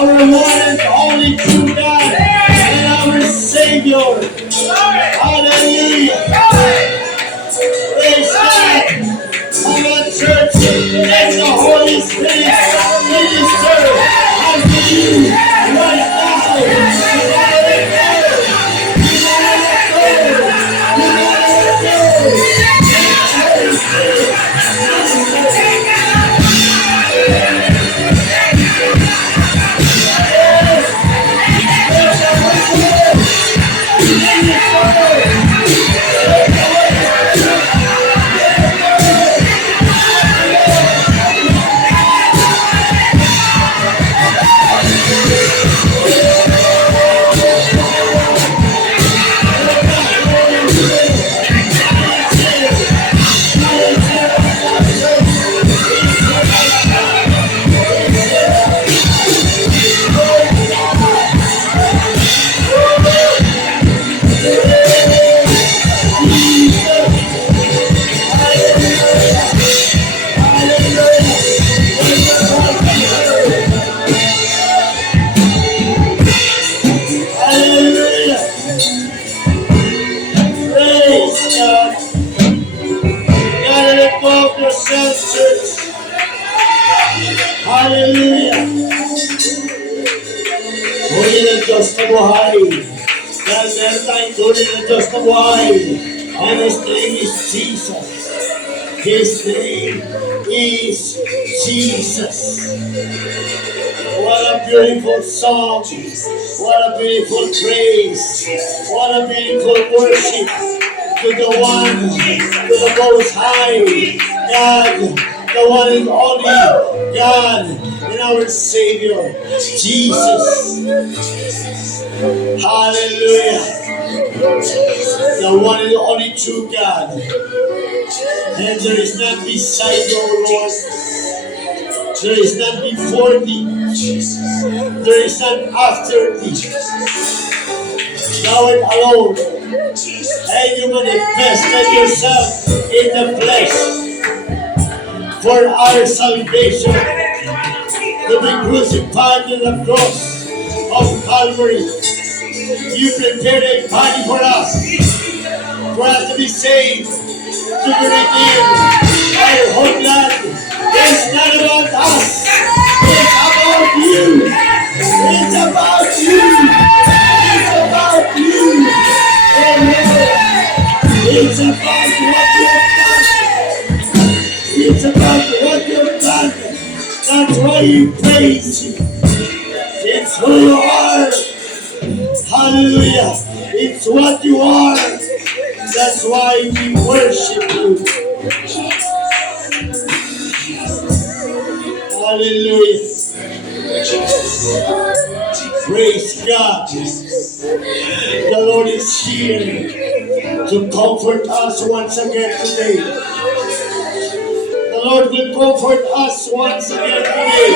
our one and only true God and our Savior. Hallelujah. Praise God. Come on, church. Let the Holy Spirit minister unto you right now. You gotta let go. You gotta let go. You gotta let go. Holy Spirit. Hallelujah. Praise God. Gotta let go of yourself, church. Hallelujah. Tunay na Diyos na buhay. Dahil meron tayong tunay na Diyos na buhay. And His name is Jesus. His name is Jesus. What a beautiful song. What a beautiful praise. What a beautiful worship to the one, to the Most High God, the one and only God and our Savior, Jesus. Hallelujah. The one and only true God. And there is none beside you, Lord. There is none before thee. There is none after thee. Thou art alone. And you manifested yourself in the flesh for our salvation to be crucified on the cross of Calvary. You prepared a body for us to be saved, to be redeemed. Our homeland is not about us. It's about you. It's about you. It's about you. Oh Lord. It's about what you've done. It's about what you've done. That's why you praise you. It's who you are. Hallelujah. It's what you are. That's why we worship you. Hallelujah. Praise God. The Lord is here to comfort us once again today. The Lord will comfort us once again today.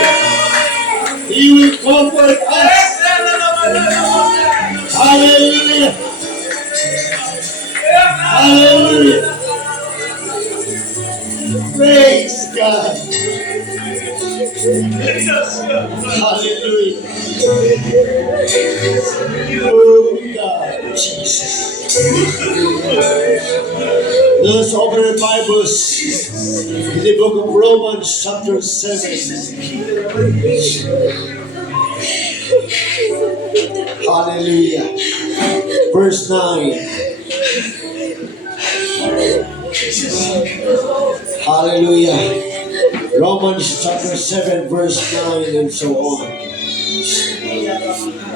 He will comfort us. Hallelujah. Hallelujah. Praise God. Hallelujah. Oh God, Jesus. Let us open our Bibles in the book of Romans chapter 7. Hallelujah. Verse 9. Hallelujah. Romans chapter 7 verse 9 and so on.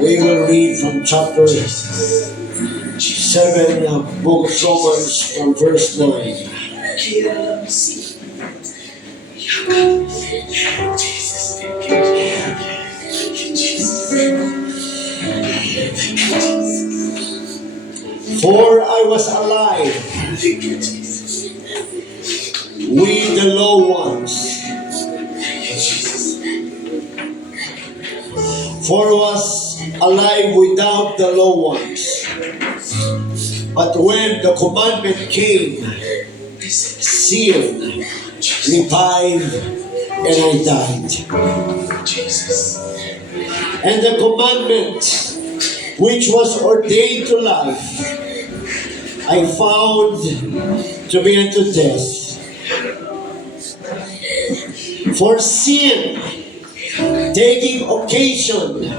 We will read from chapter 7 of book of Romans from verse 9. For I was alive with the low ones, for was alive without the low ones. But when the commandment came, sin revived and I died. And the commandment which was ordained to life, I found to be unto death. For sin, taking occasion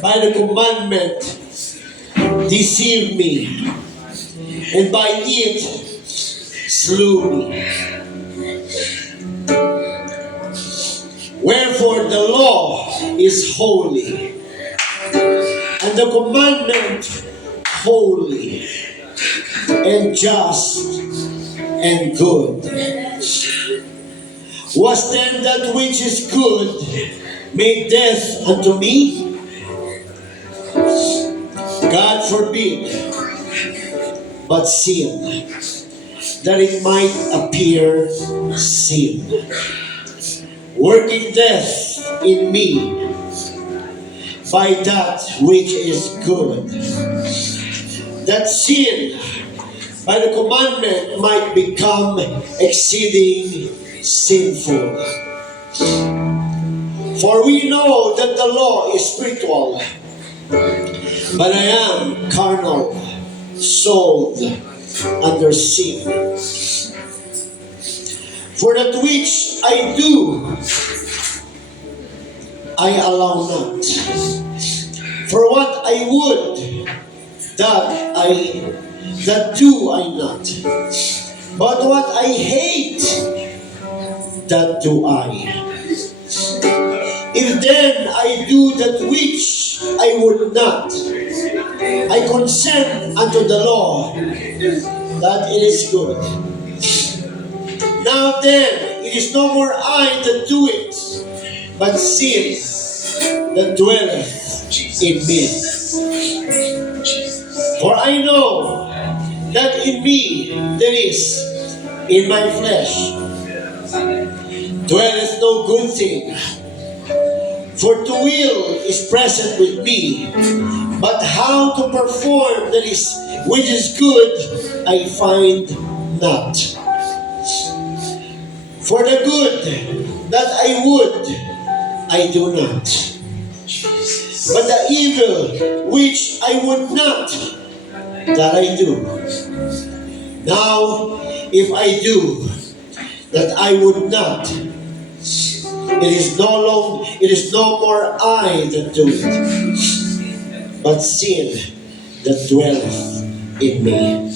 by the commandment, deceived me, and by it slew me. Wherefore the law is holy, and the commandment holy, and just, and good. Was then that which is good made death unto me? God forbid, but sin, that it might appear sin, working death in me by that which is good, that sin by the commandment might become exceeding sinful. For we know that the law is spiritual, but I am carnal, sold under sin. For that which I do, I allow not. For what I would, that do I not. But what I hate, that do I. If then I do that which I would not, I consent unto the law that it is good. Now then, it is no more I that do it, but sin that dwelleth in me. For I know that in me, that is, in my flesh, dwelleth no good thing. For to will is present with me, but how to perform that is which is good, I find not. For the good that I would, I do not. But the evil which I would not, that I do. Now, if I do that I would not, it is no more I that do it, but sin that dwelleth in me.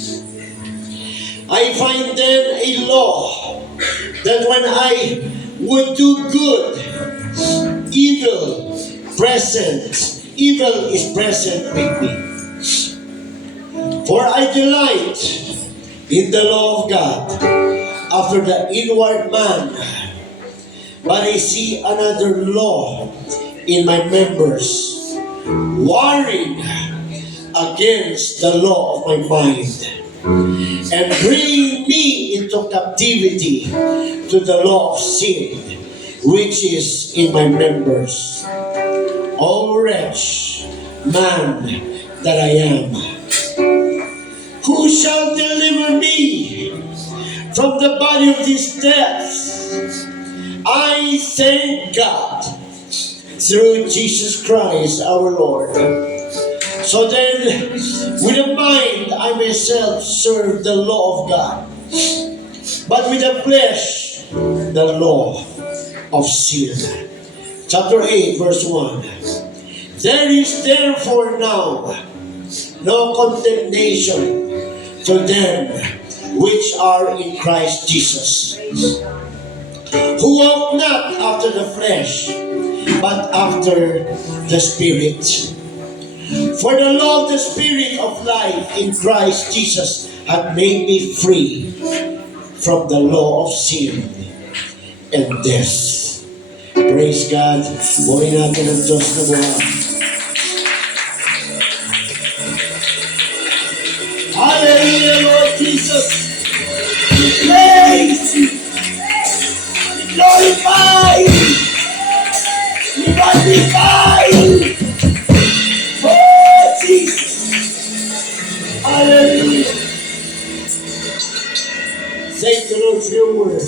I find then a law, that when I would do good, evil is present with me. For I delight in the law of God after the inward man, but I see another law in my members, warring against the law of my mind, and bringing me into captivity to the law of sin, which is in my members. O wretch man that I am, who shall deliver me from the body of this death? I thank God through Jesus Christ our Lord. So then, with the mind I myself serve the law of God, but with the flesh the law of sin. Chapter 8, verse 1. There is therefore now no condemnation to them which are in Christ Jesus, who walk not after the flesh, but after the Spirit. For the law of the Spirit of life in Christ Jesus hath made me free from the law of sin and death. Praise God. Purihin natin ang Diyos na buwan. Hallelujah, Lord Jesus. We praise you. We glorify you. We magnify you. Oh, Jesus. Hallelujah. Thank the Lord for your word.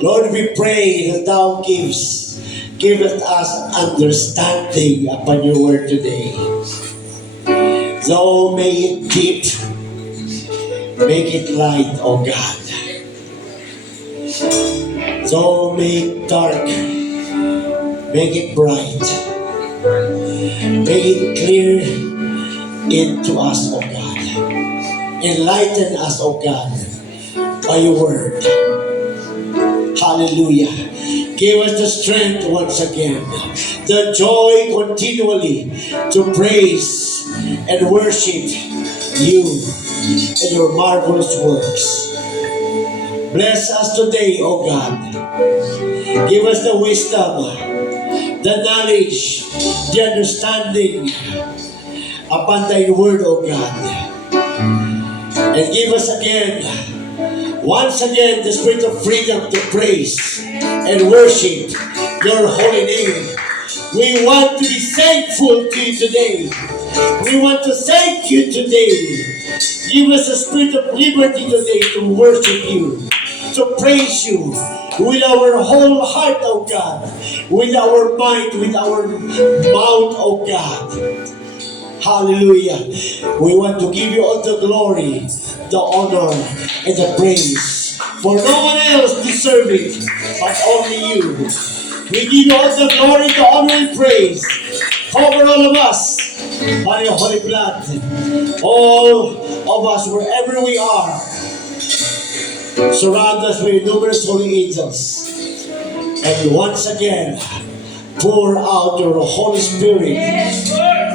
Lord, we pray that Thou givest Give us understanding upon your word today. Though make it deep, make it light, O God. Though make dark, make it bright. Make it clear into us, O God. Enlighten us, O God, by your word. Hallelujah. Give us the strength once again, the joy continually to praise and worship you and your marvelous works. Bless us today, O God. Give us the wisdom, the knowledge, the understanding upon thy word, O God. And give us again, once again, the spirit of freedom to praise and worship your holy name. We want to be thankful to you today. We want to thank you today. Give us a spirit of liberty today to worship you, to praise you with our whole heart, O God, with our mind, with our mouth, O God. Hallelujah. We want to give you all the glory, the honor, and the praise. For no one else deserves it, but only you. We give you all the glory, the honor, and praise. Cover all of us by your holy blood. All of us, wherever we are, surround us with numerous holy angels. And once again, pour out your Holy Spirit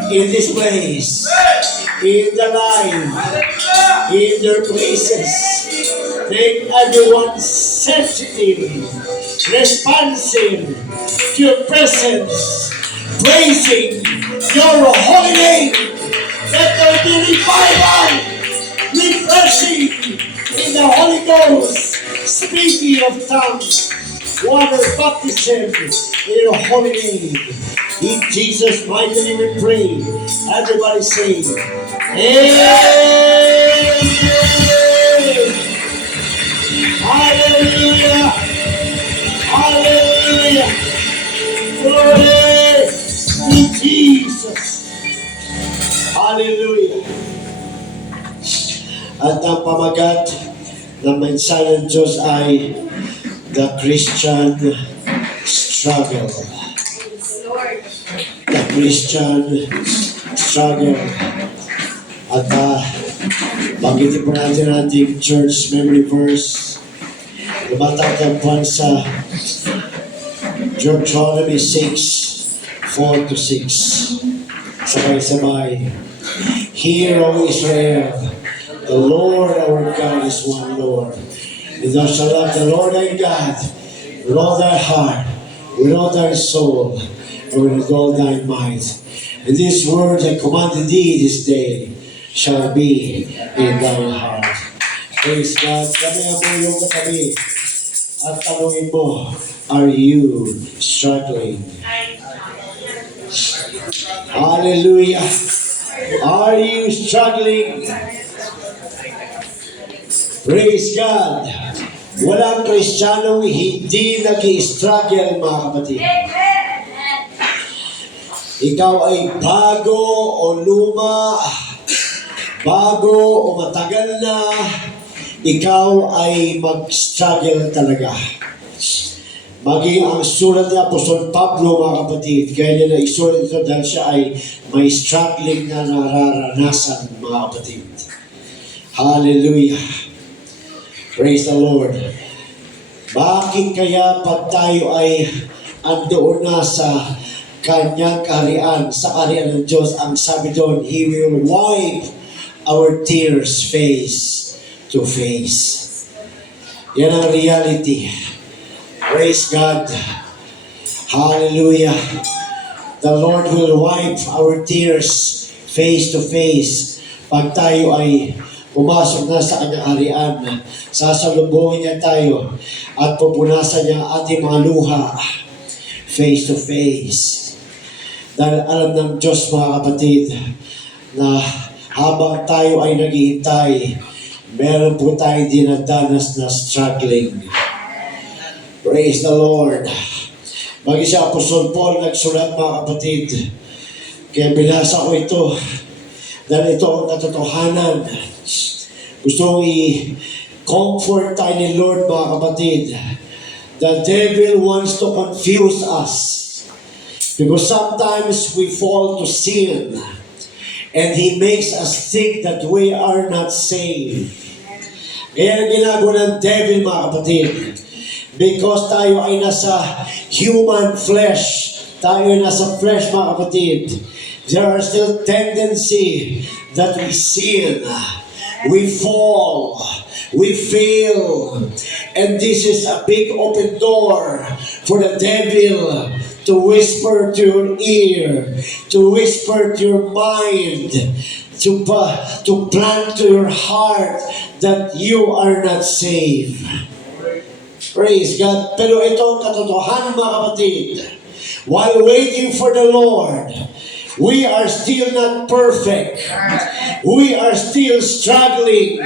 in this place, in the life, in their places. Make everyone sensitive, responsive to your presence, praising your holy name. Let there be revival, refreshing in the Holy Ghost, speaking of tongues, water baptism in your holy name. In Jesus' mighty name we pray. Everybody say, Amen. Hallelujah. Hallelujah. Glory to Jesus. Hallelujah. At ang pamagat ng mensahe ng Diyos ay the Christian struggle. The Christian struggle. At banggitin po natin ang ating church memory verse. Lumatatagpuan sa Deuteronomy 6:4-6. Sabay-sabay. Hear, O Israel, the Lord our God is one Lord. And thou shalt love the Lord thy God with all thy heart, with all thy soul, and with all thy might. And this word I commanded thee this day shall be in thy heart. Praise God. Kami ang iyong katabi. At tanungin mo, are you struggling? Hallelujah. Are you struggling? Praise God. Walang Kristiyanong hindi nag-i-struggle, mga kapatid. Ikaw ay bago o luma, bago o matagal na, ikaw ay mag-struggle talaga. Maging ang sulat ni Apostol Pablo, mga kapatid, kaya niya na isulat ito dahil siya ay may struggling na nararanasan, mga kapatid. Hallelujah. Praise the Lord. Bakit kaya pag tayo ay andoon na sa kanyang kaharian, sa kaharian ng Diyos, ang sabi doon, He will wipe our tears face to face. Yan ang reality. Praise God. Hallelujah. The Lord will wipe our tears face to face. Pag tayo ay pumasok na sa kanyang harian, sasalubungin niya tayo at pupunasan niya ang ating mga luha face to face. Dahil alam ng Diyos, mga kapatid, na habang tayo ay naghihintay, meron po tayong dinadanas na struggling. Praise the Lord. Maging si Apostol Paul nagsulat, mga kapatid. Kaya binasa ko ito. Dahil ito ang katotohanan. Gusto kong i-comfort tayo ni Lord, mga kapatid. The devil wants to confuse us. Because sometimes we fall to sin. And he makes us think that we are not saved. Kaya ginagawa ng devil, mga kapatid. Because tayo ay nasa human flesh. Tayo ay nasa flesh, mga kapatid. There are still tendency that we sin. We fall. We fail. And this is a big open door for the devil to whisper to your ear, to whisper to your mind, to plant to your heart that you are not saved. Praise God. Pero ito ang katotohanan, mga kapatid. While waiting for the Lord, we are still not perfect. We are still struggling.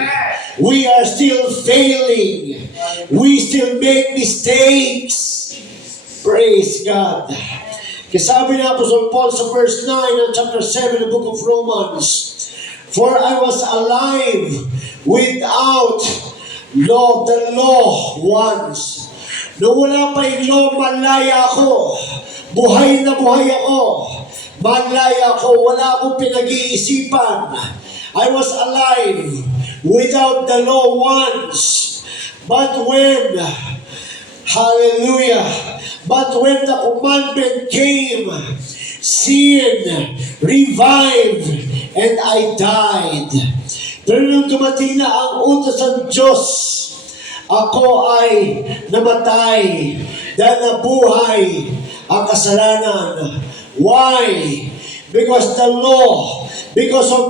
We are still failing. We still make mistakes. Praise God. Kasi sabi ni Apostle Paul sa verse 9 ng chapter 7 ng book of Romans, "For I was alive without the law once." Nung wala pa yung law, malaya ako. Buhay na buhay ako. Malaya ako. Wala akong pinag-iisipan. I was alive without the law once. But when, hallelujah, but when the commandment came, sin revived and I died. Pero nung dumating na ang utos ng Diyos, ako ay namatay dahil nabuhay ang kasalanan. Why? Because of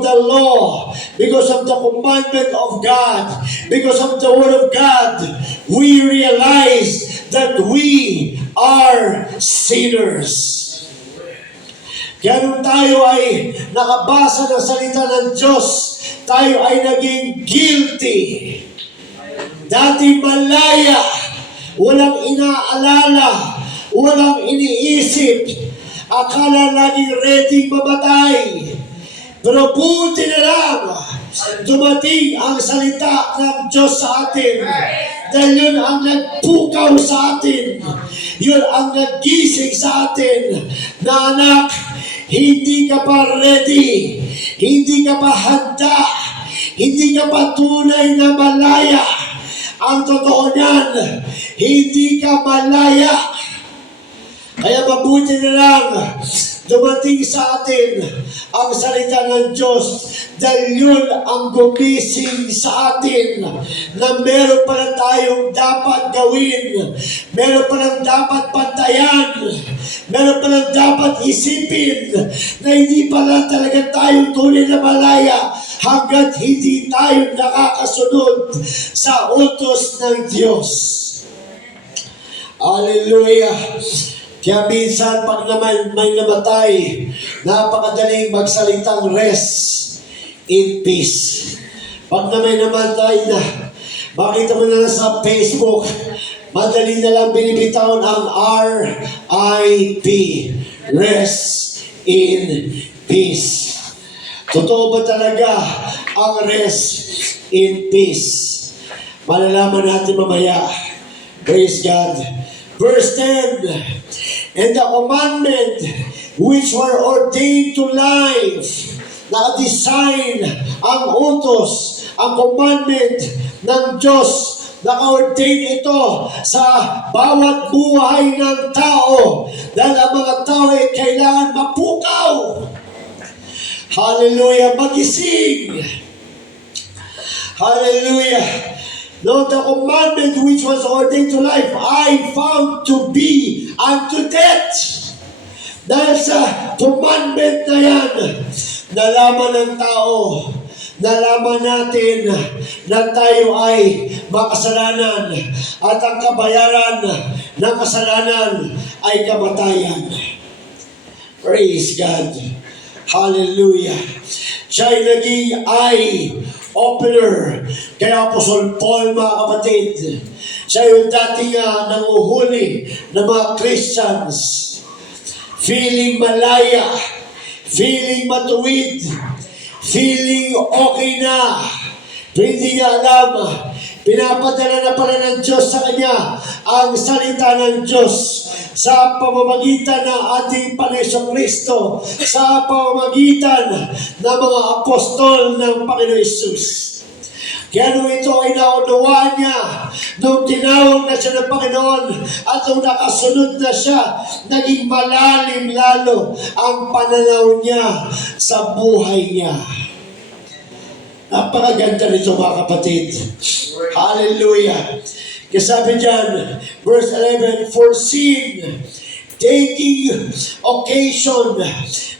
the law, because of the commandment of God, because of the Word of God, we realize that we are sinners. Kaya nung tayo ay nakabasa ng salita ng Diyos, tayo ay naging guilty. Dati malaya, walang inaalala, walang iniisip, akala laging ready mamatay. Pero buti na lang, dumating ang salita ng Diyos sa atin. Dahil yun ang nagpukaw sa atin. Yun ang nagising sa atin. Na anak, hindi ka pa ready. Hindi ka pa handa. Hindi ka pa tunay na malaya. Ang totoo niyan, hindi ka malaya. Kaya mabuti na lang, dumating sa atin ang salita ng Diyos dahil yun ang gumising sa atin na meron pala tayong dapat gawin, meron palang dapat pantayan, meron palang dapat isipin na hindi pala talaga tayo tunay na malaya hanggat hindi tayo nakakasunod sa utos ng Diyos. Hallelujah! Kaya minsan, pag naman may namatay, napakadaling magsalitang rest in peace. Pag na may namatay na, makita mo na lang sa Facebook, madali na lang binibitawan ang RIP, rest in peace. Totoo ba talaga ang rest in peace? Malalaman natin mamaya. Praise God. Verse 10, "And the commandment which were ordained to life," naka-design ang utos, ang commandment ng Diyos, naka-ordain ito sa bawat buhay ng tao dahil ang mga tao ay kailangan mapukaw. Hallelujah, magising. Hallelujah. No, the commandment which was ordained to life, I found to be unto death. Dahil sa commandment na yan, nalaman ng tao, nalaman natin na tayo ay makasalanan at ang kabayaran ng kasalanan ay kamatayan. Praise God. Hallelujah. Siya ay naging eye-opener. Kaya Apostle Paul, mga kapatid, Siya yung dating nanguhuli ng mga Christians. Feeling malaya, feeling matuwid, feeling okay na. Pero hindi niya alam, pinapadala na pala ng Diyos sa kanya ang salita ng Diyos sa pamamagitan ng ating Panginoong Kristo, sa pamamagitan ng mga apostol ng Panginoon Hesus. Kaya nung ito ay naunawaan niya, nung tinawag na siya ng Panginoon at nung nakasunod na siya, naging malalim lalo ang pananaw niya sa buhay niya. Napakaganda nito mga kapatid. Hallelujah. Kaya sabi dyan, verse 11, foreseeing, taking occasion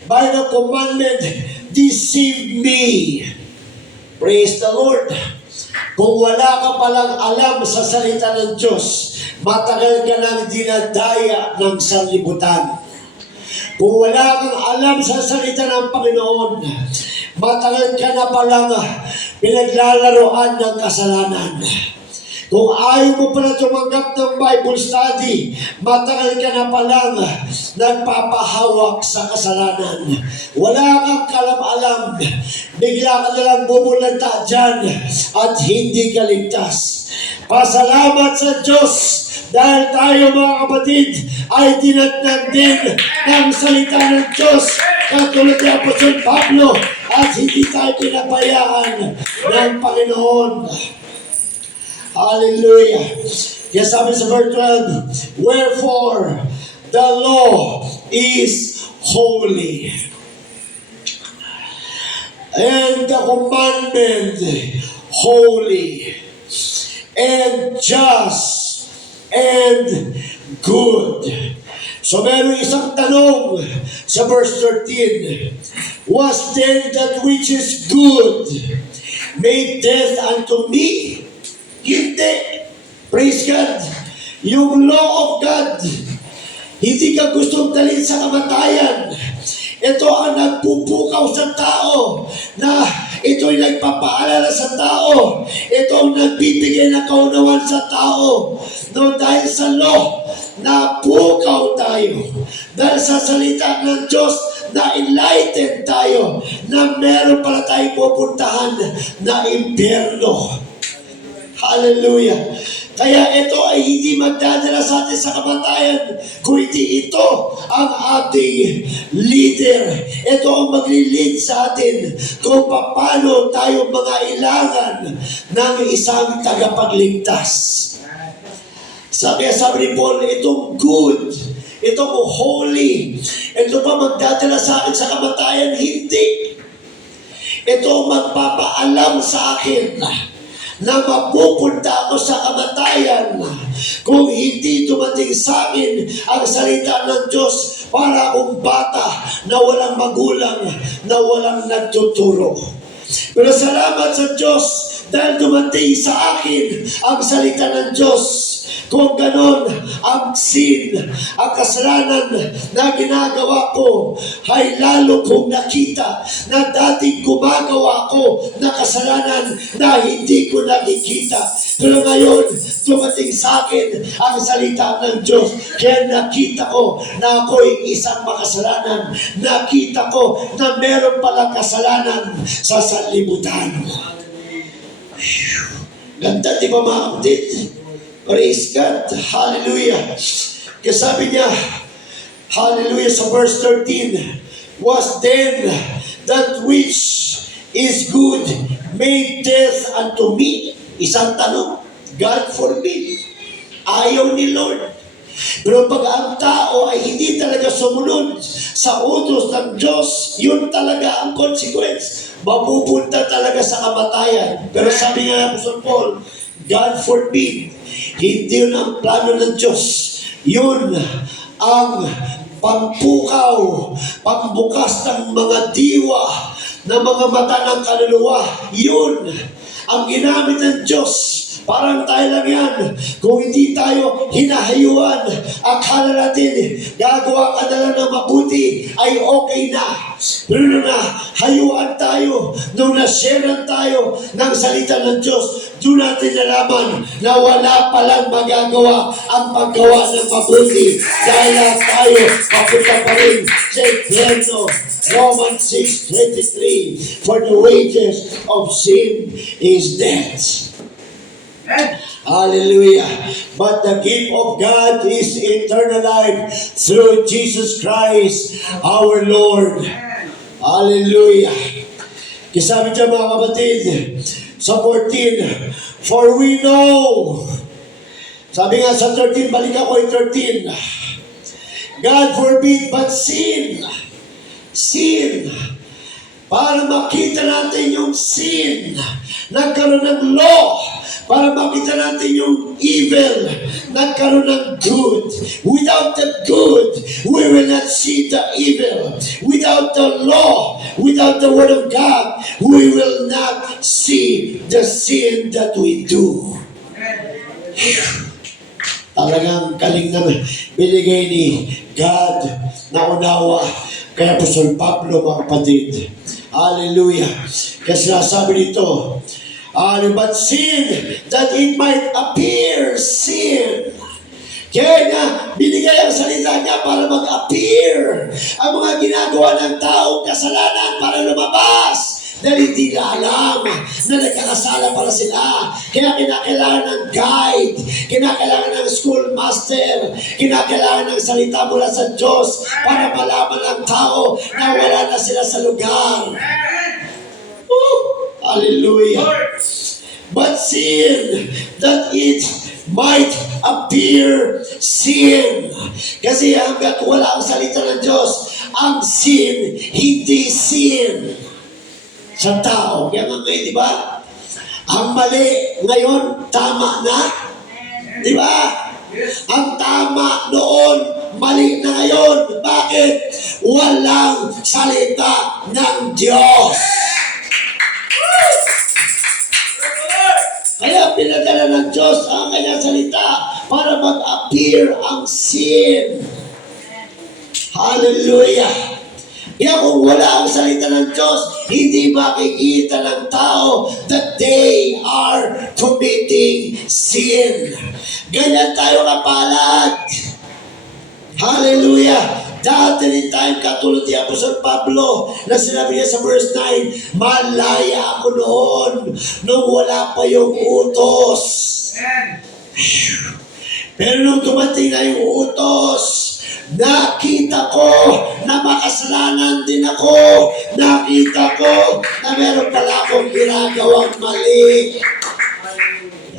by the commandment, deceived me. Praise the Lord. Kung wala ka palang alam sa salita ng Diyos, matagal ka nang dinadaya ng sanlibutan. Kung wala kang alam sa salita ng Panginoon, matagal ka na palang pinaglalaroan ng kasalanan. Kung ayaw mo pala tumanggap ng Bible study, matagal ka na palang nagpapahawak sa kasalanan. Wala kang kalam-alam. Bigla ka nalang bumulanta dyan at hindi ka ligtas. Pasalamat sa Diyos dahil tayo mga kapatid ay dinatnan din ng salita ng Diyos katulad ni Apostol Pablo at hindi tayo pinabayaan ng Panginoon. Hallelujah. Kaya sabi sa verse 12, wherefore the law is holy, and the commandment holy, and just, and good. So meron isang tanong sa verse 13, was then that which is good made death unto me? Hindi. Praise God. Yung law of God, hindi ka gustong dalhin sa kamatayan. Ito ang nagpupukaw sa tao na ito'y nagpapaalala sa tao. Ito ang nagbibigay ng kaunawan sa tao. No, dahil sa law, napukaw tayo. Dahil sa salita ng Diyos, na-enlighten tayo na meron pala tayong pupuntahan na impyerno. Hallelujah. Kaya ito ay hindi magdadala sa atin sa kamatayan, kundi ito ang ating leader. Ito ang magli-lead sa atin kung paano tayo mangailangan ng isang tagapagligtas. Sabi ni Paul, itong good, itong holy, ito ba magdadala sa akin sa kamatayan? Hindi. Ito ang magpapaalam sa akin na mapupunta ako sa kamatayan kung hindi dumating sa akin ang salita ng Diyos para akong bata na walang magulang, na walang nagtuturo. Pero salamat sa Diyos dahil dumating sa akin ang salita ng Diyos. Kung ganon, ang sin, ang kasalanan na ginagawa ko ay lalo kong nakita na dating gumagawa ko na kasalanan na hindi ko nakikita. Pero ngayon, dumating sa akin ang salita ng Diyos. Kaya nakita ko na ako'y isang makasalanan. Nakita ko na meron palang kasalanan sa sanlibutan. Ganda, di ba mga kapatid? Praise God. Hallelujah. Kaya sabi niya, hallelujah, sa verse 13, was then that which is good made death unto me? Isang tanong, God forbid. Ayaw ni Lord. Pero pag ang tao ay hindi talaga sumunod sa utos ng Diyos, yun talaga ang consequence. Mapupunta talaga sa kamatayan. Pero sabi nga ng Apostol Paul, God forbid. Hindi yun ang plano ng Diyos. Yun ang pampukaw, pambukas ng mga diwa, ng mga mata ng kaluluwa. Yun ang ginamit ng Diyos Parang tayo lang yan. Kung hindi tayo hinahayuan, akala natin, gagawa ka na lang ng mabuti, ay okay na. Pero nung nahayuan tayo, nung nasharean tayo ng salita ng Diyos, doon natin nalaman na wala palang magagawa ang paggawa ng mabuti. Dahil lahat tayo, papunta pa rin sa impyerno. Romans 6:23, for the wages of sin is death. Hallelujah. But the gift of God is eternal life through Jesus Christ our Lord. Hallelujah. Kisabi dyan mga kapatid, sa 14, for we know, sabi nga sa 13, balik ako yung 13, God forbid, but sin, para makita natin yung sin, nagkaroon ng law, para makita natin yung evil, nagkaroon ng good. Without the good, we will not see the evil. Without the law, without the word of God, we will not see the sin that we do. Talagang kaling na binigay ni God na unawa kay Apostol Pablo, mga kapatid. Hallelujah. Kasi sinasabi dito, but sin, that it might appear sin. Kaya nga, binigay ang salita niya para mag-appear ang mga ginagawa ng taong kasalanan para lumabas. Dahil hindi na alam na nagkakasala para sila. Kaya kinakailangan ng guide, kinakailangan ng schoolmaster, kinakailangan ng salita mula sa Diyos para malaman ng tao na wala na sila sa lugar. Hallelujah. But sin, that it might appear sin. Kasi hanggat wala ang salita ng Diyos, ang sin, hindi sin sa tao. Kaya nga ngayon, di ba? Ang mali ngayon, tama na. Di ba? Ang tama noon, mali na ngayon. Bakit? Walang salita ng Diyos. Kaya pinadala ng Diyos ang kanyang salita para mag-appear ang sin. Hallelujah. Kaya kung wala ang salita ng Diyos, hindi makikita ng tao that they are committing sin. Ganyan tayo kapalad. Hallelujah. Dati rin tayong katulad ni Apostol Pablo na sinabi niya sa verse 9, malaya ako noon nung wala pa yung utos. Pero nung dumating na yung utos, nakita ko na makasalanan din ako. Nakita ko na meron pala akong ginagawang mali.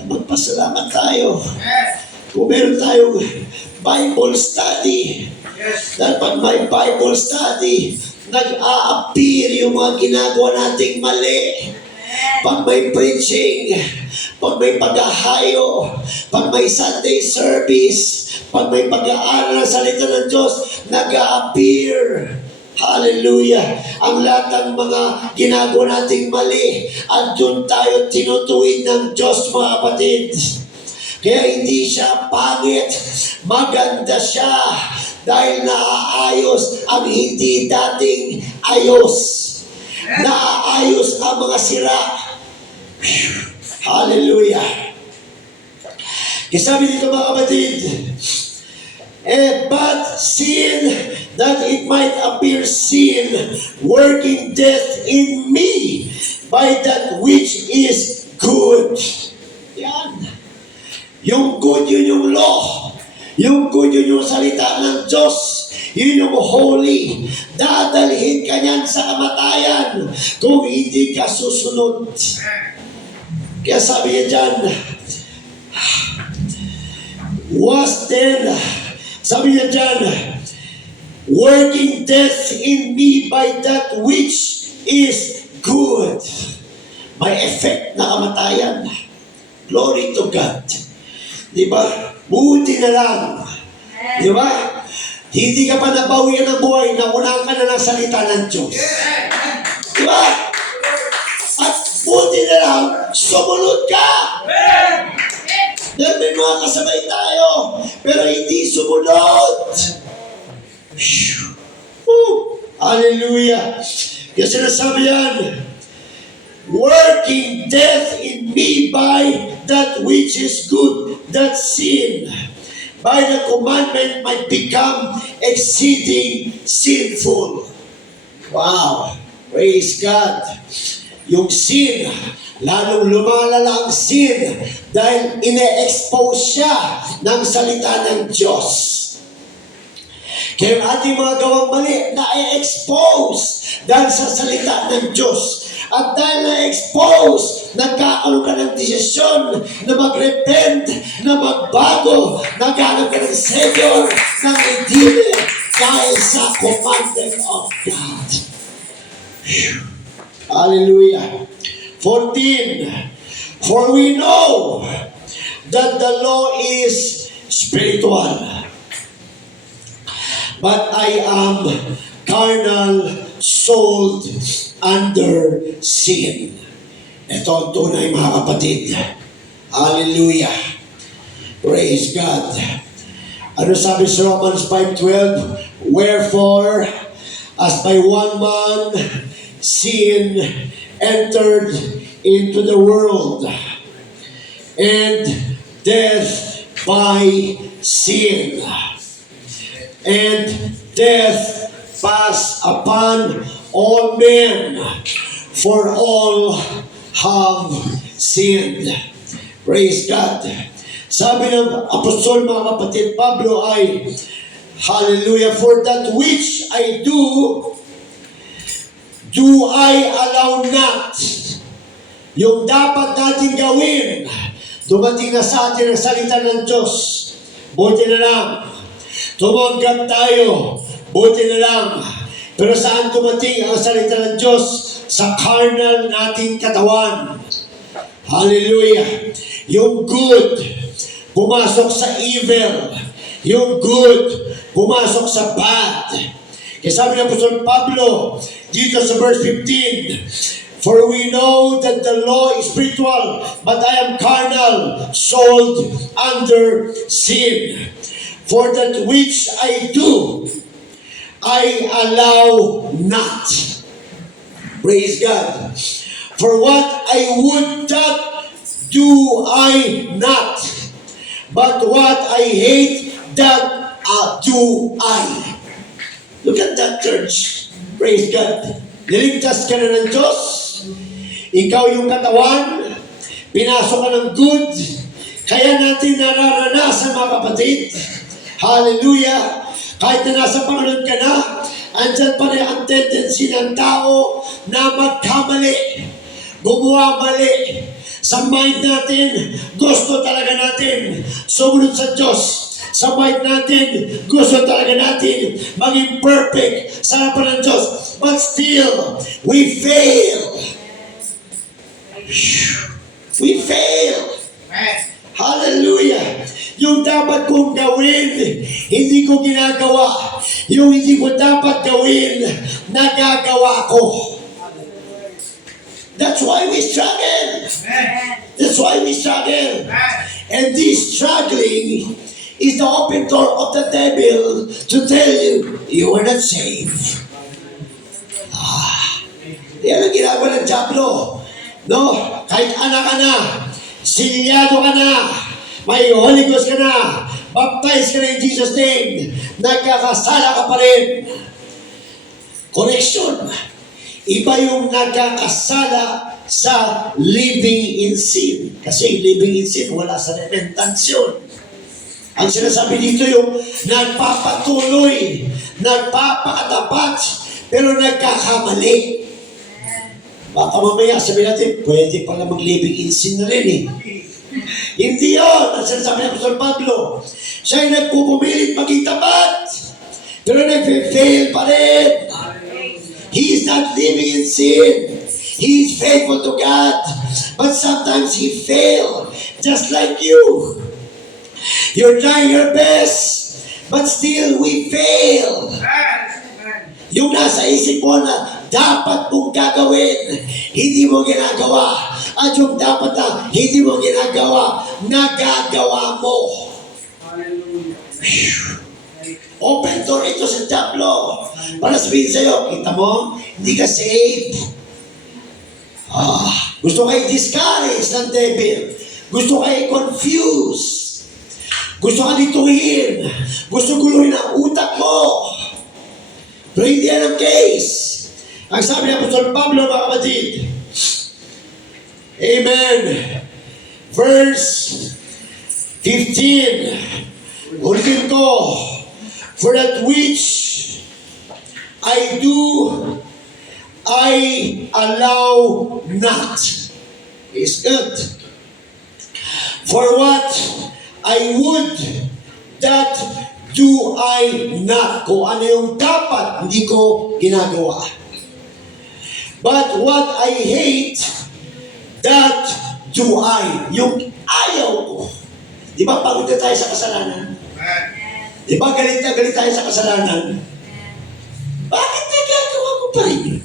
Magpasalamat tayo. Kung meron tayong Bible study, dahil pag may Bible study, nag-a-appear yung mga ginagawa nating mali. Pag may preaching, pag may paghahayo, pag may Sunday service, pag may pag-aaral ng salita ng Diyos, nag-a-appear. Hallelujah. Ang lahat ng mga ginagawa nating mali, at doon tayo tinutuwid ng Diyos, mga kapatid. Kaya hindi siya pangit, maganda siya. Dahil naaayos ang hindi dating ayos. Naaayos ang mga sira. Hallelujah. Sabi dito mga kapatid, but sin, that it might appear sin, working death in me by that which is good. Yan. Yung good, yun yung law. Yung good, yun yung salita ng Diyos. Yun yung holy. Dadalhin ka niyan sa kamatayan kung hindi ka susunod. Kaya sabi niya dyan, was then, sabi niya dyan, working death in me by that which is good. May effect na kamatayan. Glory to God. Diba? Buti na lang. Di ba? Hindi ka pa nabawian ng buhay, naunahan ka na ng salita ng Diyos. Di ba? At buti na lang, sumunod ka. Dahil may mga kasabay tayo, pero hindi sumunod. Hallelujah. Kaya sinasabi yan, working death in me by that which is good, that sin by the commandment might become exceeding sinful. Wow! Praise God! Yung sin, lalong lumalala ang sin dahil ine-expose siya ng salita ng Diyos. Kaya ang ating mga gawang mali na-expose dahil sa salita ng Diyos. At dahil na-expose, nagkakaroon ka ng desisyon na mag-repent, na magbago, naghanap ka ng Savior, ng Redeemer, dahil sa commandment of God. Hallelujah. 14. For we know that the law is spiritual, but I am carnal, sold under sin. Ito ang tunay, mga kapatid. Hallelujah. Praise God. Ano sabi sa Romans 5:12? Wherefore, as by one man sin entered into the world, and death by sin, and death passed upon all men, for all have sinned. Praise God. Sabi ng apostol, mga kapatid, Pablo ay, hallelujah, for that which I do I allow not. Yung dapat natin gawin, dumating na sa atin ang salita ng Diyos. Buti na lang. Tumanggap tayo. Buti na lang. Pero saan dumating ang salita ng Diyos? Sa carnal nating katawan. Hallelujah. Yung good, pumasok sa evil. Yung good, pumasok sa bad. Kaya sabi ng Apostol Pablo, dito sa verse 15, for we know that the law is spiritual, but I am carnal, sold under sin. For that which I do, I allow not. Praise God. For what I would not do I not, but what I hate that do I. Look at that, church. Praise God. Niligtas ka na ng Diyos. Ikaw yung katawan. Pinasok ka ng good. Kaya natin nararanasan, mga kapatid. Hallelujah. Kahit na nasa Panginoon ka na, andyan pa rin ang tendency ng tao na magkamali. Gumawa mali. Sa mind natin, gusto talaga natin sumunod sa Diyos. Sa mind natin, gusto talaga natin maging perfect sa harapan ng Diyos. But still, we fail. We fail. Hallelujah. Yung dapat kong gawin, hindi ko ginagawa. Yung hindi ko dapat gawin, nagagawa ko. That's why we struggle. That's why we struggle. And this struggling is the open door of the devil to tell you, you are not saved. Yan ang ginagawa ng Diablo. No? Kahit anak ka na, silyado ka na, may Holy Ghost ka na, baptized ka na in Jesus' name, nagkakasala ka pa rin. Correction. Iba yung nagkakasala sa living in sin. Kasi living in sin, wala sa repentance yun. Ang sinasabi dito yung nagpapatuloy, nagpapakatapat, pero nagkakamali. Baka mamaya sabihin natin, pwede pala mag-living in sin na rin eh. Hindi yun. Ang sinasabi ng Apostol Pablo, siya ay nagpupumilit maging tapat, pero nag-fail pa rin. He is not living in sin. He is faithful to God, but sometimes he fails, just like you. You're trying your best, but still we fail. Yung nasa isip mo na dapat mong gagawin, hindi mo ginagawa. At yung dapat na hindi mo ginagawa, nagagawa mo. Open door ito sa tablo. Para sabihin sa'yo, kita mo, hindi ka saved. Gusto kayo discourage ng devil. Gusto kayo confuse. Gusto ka dituhin. Gusto guluhin ang utak mo. Pero hindi yan ang case. Ang sabi ng Apostol Pablo, mga kapatid. Amen. Verse 15. Ulitin ko. For that which I do, I allow not. Is good. For what I would, that do I not. Kung ano yung dapat, hindi ko ginagawa. But what I hate, that do I. Yung ayaw ko. Di ba pagod na tayo sa kasalanan? Di ba galit na galit tayo sa kasalanan? Bakit nagagawa mo pa rin yun?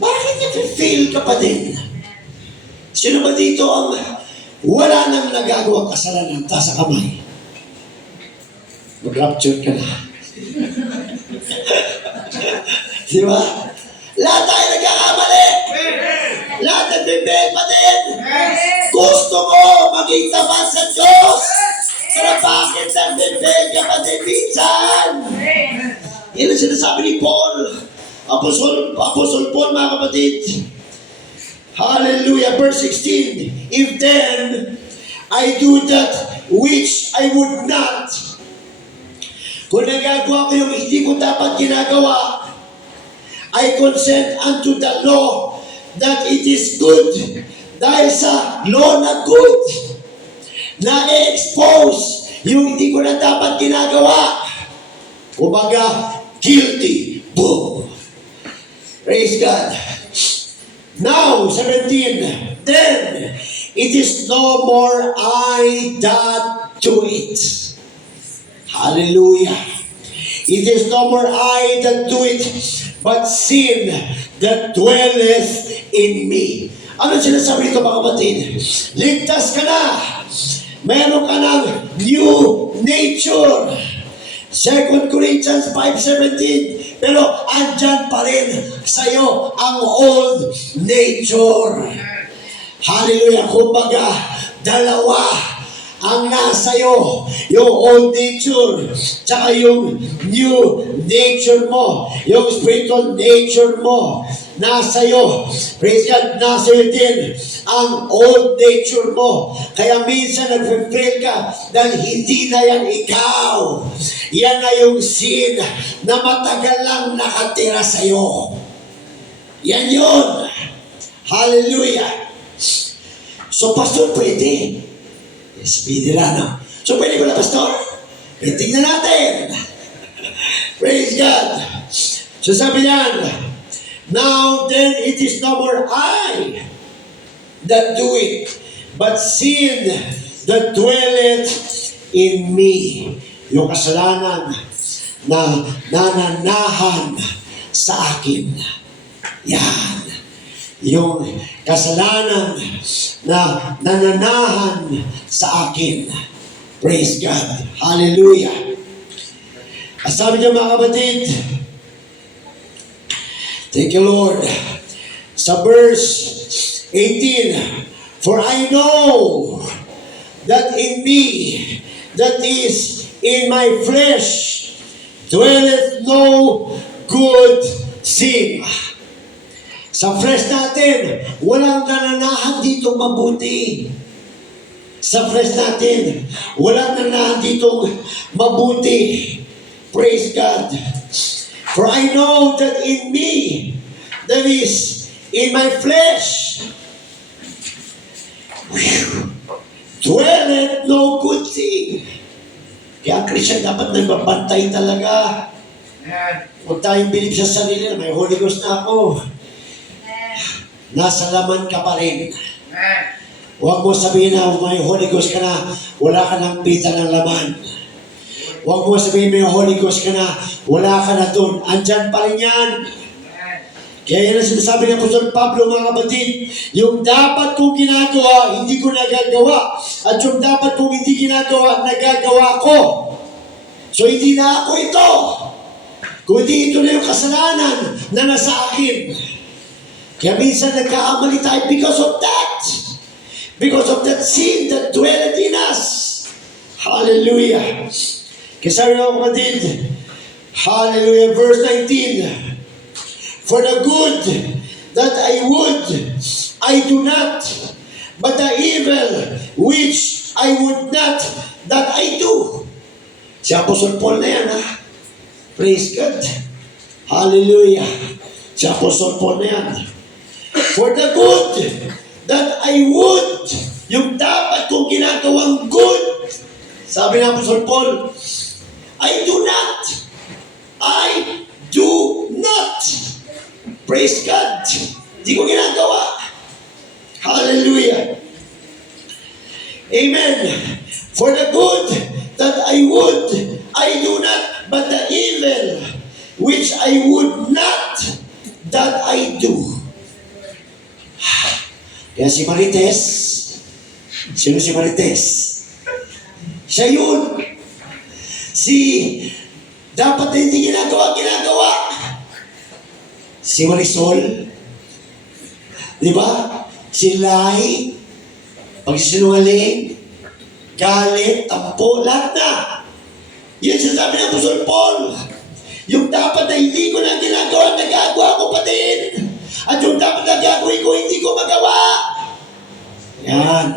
Bakit nag-fail ka pa din? Sino ba dito ang wala nang nagagawa kasalanan, taas sa kamay? Mag-rapture ka na. Di ba? Lahat tayo nagkakamali. Lahat nag-fail pa din. Gusto mo maging tapat sa Diyos. Pero bakit nag-fail ka pa din minsan? Yan ang sinasabi ni Paul. Apostol Paul, mga kapatid. Hallelujah. Verse 16. If then I do that which I would not. Kung nagagawa ko yung hindi ko dapat ginagawa, I consent unto the law that it is good. Dahil sa law na good, na-expose yung hindi ko na dapat ginagawa. Kumbaga, guilty. Boom. Praise God. Now, 17, then it is no more I that do it. Hallelujah. It is no more I that do it, but sin that dwelleth in me. Ano sinasabi nito, mga kapatid? Ligtas ka na. Meron ka ng new nature. 2 Corinthians 5:17. Pero andyan pa rin sa'yo ang old nature. Hallelujah. Kumbaga, dalawa ang nasa'yo. Yung old nature, tsaka yung new nature mo. Yung spiritual nature mo. Nasa'yo. Praise God, nasa'yo din ang old nature mo. Kaya minsan nag-fail ka dahil hindi na yan ikaw. Yan na yung sin na matagal lang nakatira sa'yo. Yan yun. Hallelujah. So, pastor, pwede. Yes, pwede lang, no? So, pwede ba na, pastor? Tingnan natin. Praise God. So, sabi niyan, now then it is no more I that do it, but sin that dwelleth in me. Yung kasalanan na nananahan sa akin. Yan. Yung kasalanan na nananahan sa akin. Praise God. Hallelujah. At sabi niya, mga kapatid, thank you, Lord. Sa verse 18, for I know that in me, that is in my flesh, dwelleth no good thing. Sa flesh natin, walang nananahan dito mabuti. Sa flesh natin, walang nananahan dito mabuti. Praise God. For I know that in me, that is in my flesh, dwelleth no good thing. Kaya ang Christian dapat nagbabantay talaga. Huwag tayong bilib sa sarili na may Holy Ghost na ako. Nasa laman ka pa rin. Huwag mo sabihin na may Holy Ghost ka na, wala ka ng pita ng laman. Huwag mo sabihin may Holy Ghost ka na, wala ka na dun. Andyan pa rin yan. Kaya yan ang sinasabi ng Apostol Pablo, mga kapatid, yung dapat kong ginagawa, hindi ko nagagawa. At yung dapat kong hindi ginagawa, nagagawa ko. So hindi na ako ito. Kundi ito na yung kasalanan na nasa akin. Kaya minsan nagkakamali tayo because of that. Because of that sin that dwelleth in us. Hallelujah. Kaya sabi ng kapatid, hallelujah, verse 19, for the good that I would, I do not, but the evil which I would not, that I do. Si Apostle Paul na yan, ha? Praise God. Hallelujah. Si Apostle Paul na yan. For the good that I would, yung dapat kong ginagawang good, sabi ng Apostle Paul, I do not. I do not. Praise God. Hindi ko ginagawa. Hallelujah. Amen. For the good that I would, I do not, but the evil which I would not, that I do. Kaya si Marites, sino si Marites? Siya yun. Dapat na hindi ginagawa. Si Marisol, di ba? Si Lai, pagsisinungaling, galit, tampo, lahat na. Yan sinasabi ng Apostol Paul. Yung dapat na hindi ko na ginagawa, nagagawa ko pa din. At yung dapat na gagawin ko, hindi ko magawa. Yan.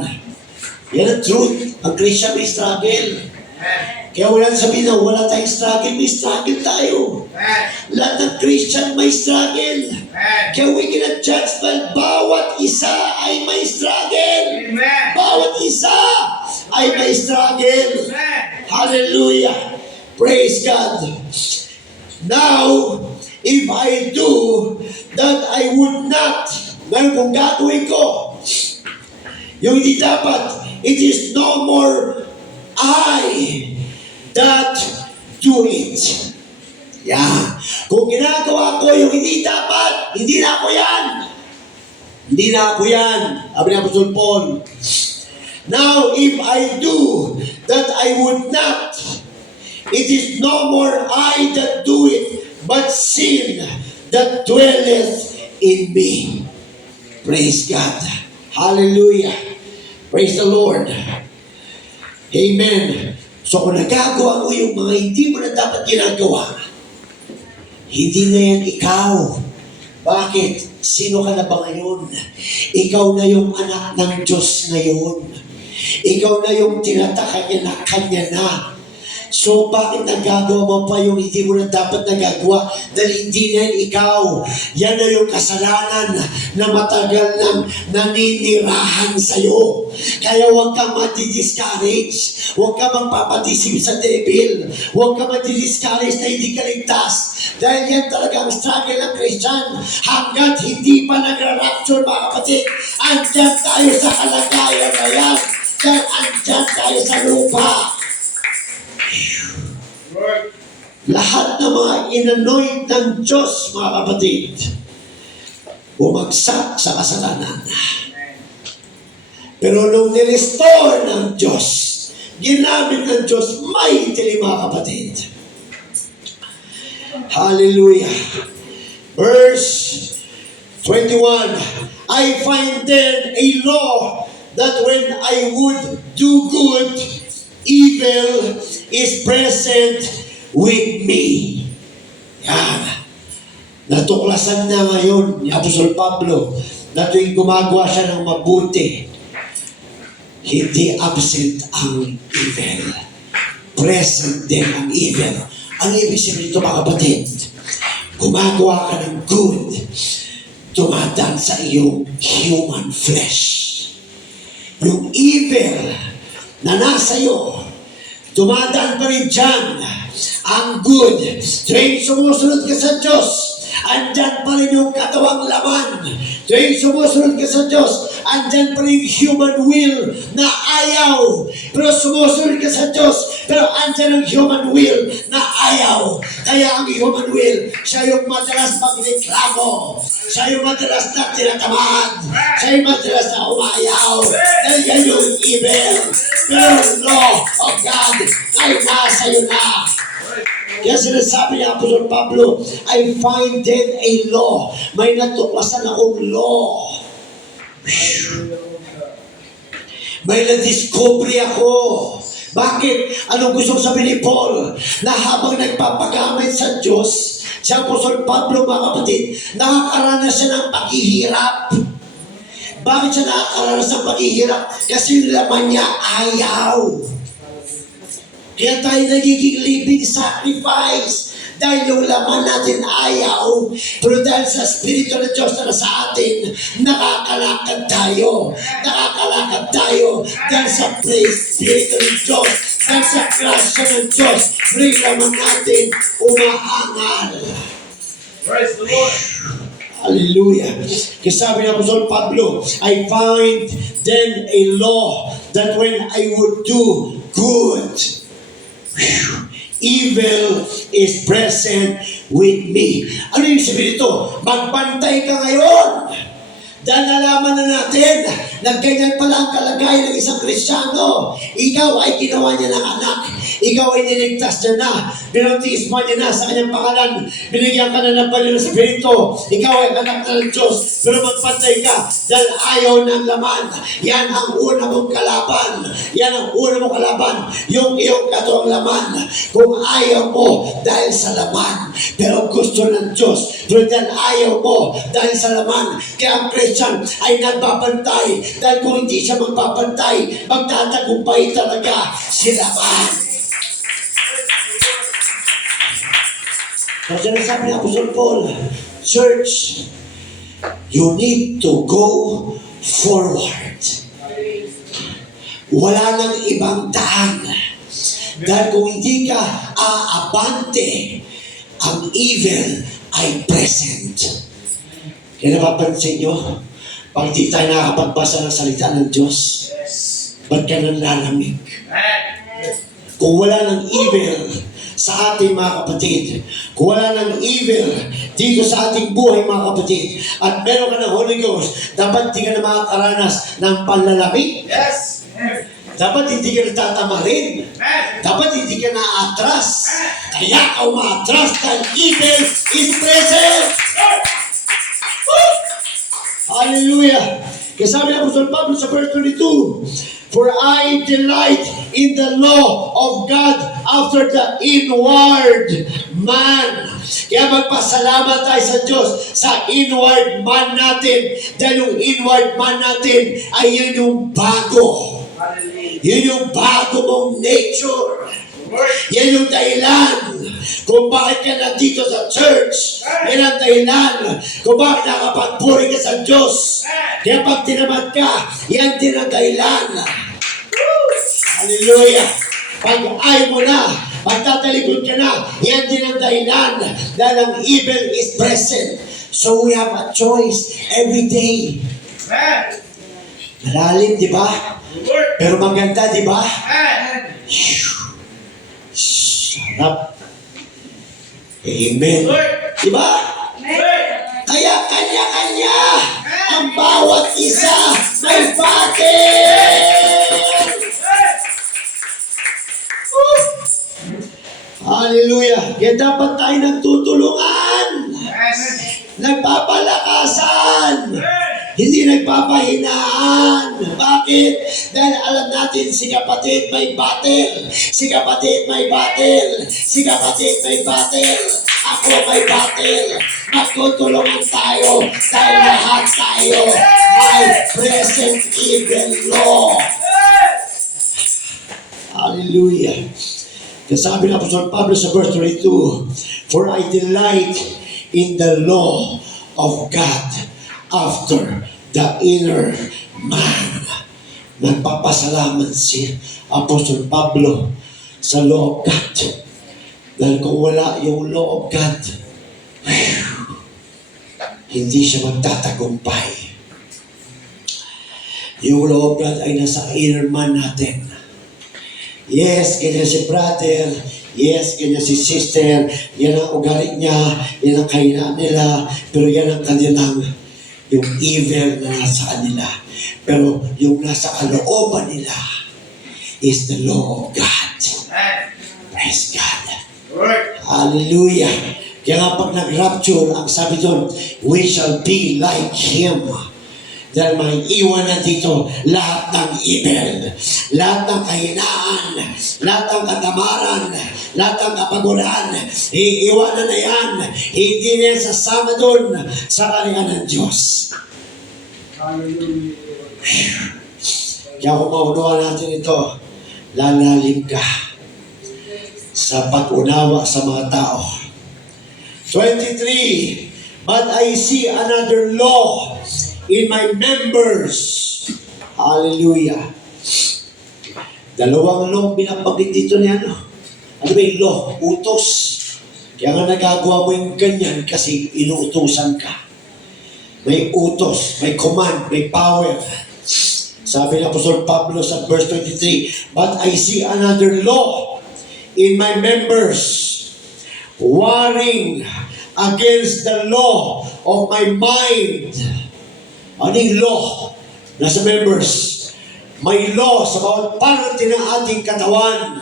Yan ang truth. Ang Christian may struggle. Kaya wala sabihin na wala tayong struggle, may struggle tayo. Lahat ng Christian may struggle. Kaya we cannot judge, but bawat isa ay may struggle. Bawat isa ay may struggle. Hallelujah. Praise God. Now, if I do that I would not, ngayon kung gagawin ko, yung hindi dapat, it is no more I that do it. Yeah. Kung ginagawa ko yung hindi dapat, hindi na ako yan. Hindi na ako yan. Sabi ni Apostol Paul. Now, if I do that I would not, it is no more I that do it, but sin that dwelleth in me. Praise God. Hallelujah. Praise the Lord. Amen. So kung nagagawa mo yung mga hindi mo na dapat ginagawa, hindi na yan ikaw. Bakit? Sino ka na ba ngayon? Ikaw na yung anak ng Diyos ngayon. Ikaw na yung tinataka niya na kanya na. So bakit nagagawa mo pa yung hindi mo na dapat nagagawa? Dahil hindi na yan ikaw. Yan na yung kasalanan na matagal nang naninirahan sa'yo. Kaya huwag kang madi-discourage. Huwag ka magpapatisip sa devil. Huwag ka madi-discourage na hindi ka ligtas. Dahil yan talaga ang struggle ng Christian. Hanggat hindi pa nagra-rapture, mga kapatid, andyan tayo sa kalagayan na yan. Dahil andyan tayo sa lupa. Lahat ng mga inanoint ng Diyos, mga kapatid, bumagsak sa kasalanan. Pero nung nirestore ng Diyos, ginamit ng Diyos mightily, mga kapatid. Hallelujah. Verse 21, I find then a law that when I would do good, evil is present with me. Yan. Natuklasan na ngayon ni Apostol Pablo na tuwing gumagawa siya ng mabuti, hindi absent ang evil. Present din ang evil. Ang ibig sabihin nito, mga kapatid, gumagawa ka ng good, dumadaan sa iyong human flesh. Yung evil na nasa iyo, dumadaan pa rin dyan. Ang good, tuwing sumusunod ka sa Diyos, andyan pa rin yung katawang laman. Tuwing sumusunod ka sa Diyos, andyan pa rin yung human will na ayaw. Pero sumusunod ka sa Diyos. Pero andyan ang human will na ayaw. Kaya ang human will, siya yung madalas magreklamo. Siya yung madalas na tinatamad. Siya yung madalas na umayaw. Dahil yan yung evil. Pero law of God ay nasa iyo na. Kaya sinasabi ni Apostol Pablo, I find then a law. May natuklasan akong law. May na-discovery ako. Bakit? Anong gusto sabihin ni Paul? Na habang nagpapagamit sa Diyos, si Apostol Pablo, mga kapatid, nakakaranas siya ng paghihirap. Bakit siya nakakaranas ng paghihirap? Kasi yung laman niya ayaw. Kaya tayo nagiging living sacrifice. Dahil yung laman natin ayaw. Pero dahil sa Espiritu ng Diyos na sa atin, nakakalakad tayo. Nakakalakad tayo. Dahil sa Espiritu ng Diyos. Dahil sa grasya ng Diyos. Yung laman natin umaangal. Praise the Lord. Hallelujah. Kasi sabi ng Apostol Pablo, I find then a law that when I would do good, evil is present with me. Ano yung sabihin ito? Magbantay ka ngayon. Dahil nalaman na natin na ganyan pala ang kalagayan ng isang Kristiyano. Ikaw ay ginawa niya ng anak. Ikaw ay niligtas niya na. Binautismo niya na sa kanyang pangalan. Binigyan ka na ng banal na Espiritu. Ikaw ay anak na ng Diyos. Pero magpantay ka dahil ayaw ng laman. Yan ang una mong kalaban. Yan ang una mong kalaban. Yung iyong katuwang laman. Kung ayaw mo dahil sa laman. Pero gusto ng Diyos. Pero dahil ayaw mo dahil sa laman. Kaya ang Christian ay nagbabantay. Dahil kung hindi siya magbabantay, magtatagumpay talaga si laman. Kasi nasabi ni Apostol Paul, Church, you need to go forward. Wala nang ibang daan. Dahil kung hindi ka aabante, ang evil ay present. Kaya napapansin nyo, pag di tayo nakakapagbasa ng salita ng Diyos, ba't ka nanlalamig? Kung wala ng evil sa ating mga kapatid, kung wala ng evil dito sa ating buhay mga kapatid, at meron ka ng Holy Ghost, dapat di ka na makakaranas ng panlalamig. Yes. Dapat hindi ka natatamarin. Dapat hindi ka na-atras. Kaya ka umatras dahil evil is present. Hallelujah! Kasi sabi ng Apostol Pablo sa verse 22, For I delight in the law of God after the inward man. Kaya magpasalamat tayo sa Diyos sa inward man natin. Dahil yung inward man natin ay yun yung bago. Yun yung bago mong nature. Yan yung dahilan kung bakit ka nandito sa church. Yan ang dahilan kung bakit nakapagpuri ka sa Diyos. Kaya pag tinamad ka, yan din ang dahilan. Hallelujah! Pag ayaw mo na, pag tatalikod ka na, yan din ang dahilan. Dahil ang evil is present. So we have a choice every day. Malalim, di ba? Pero maganda, di ba? Sarap. Amen. Di ba? Kaya kanya-kanya ang bawat isa may battle. Hallelujah. Kaya dapat tayo nagtutulungan. Nagpapalakasan. Hindi nagpapahinaan. Bakit? Dahil alam natin si kapatid may battle. Si kapatid may battle. Si kapatid may battle. Ako may battle. Magtutulungan tayo. Dahil lahat tayo may present evil law. Hallelujah. Sabi ng Apostol Pablo sa verse 22, For I delight in the law of God after the inner man. Nagpapasalamat si Apostol Pablo sa law of God. Dahil kung wala yung law of God, hindi siya magtatagumpay. Yung law of God ay nasa inner man natin. Yes, ganyan si brother. Yes, ganyan si sister. Yan ang ugali niya. Yan ang kahinaan nila. Pero yan ang kanilang, yung evil na nasa kanila. Pero yung nasa kalooban nila is the law of God. Praise God. Hallelujah. Kaya nga pag nag-rapture, ang sabi doon, we shall be like Him. Dahil may iwanan dito lahat ng evil, lahat ng kahinaan, lahat ng katamaran, lahat ng kapaguran. Iiwanan na yan. Hindi na yan sasama doon sa kalinga ng Diyos. Kaya kung maunawa natin ito, lalalim ka sa pag-unawa sa mga tao. 23, but I see another law in my members. Hallelujah. Dalawang law binabagit dito niya. Ano ba yung law? Utos. Kaya nga nagagawa mo yung ganyan kasi inuutosan ka. May utos, may command, may power. Sabi ng Apostol Pablo sa verse 23, but I see another law in my members, warring against the law of my mind. Ano yung law? Nasa members. May law sa bawat parte ng ating katawan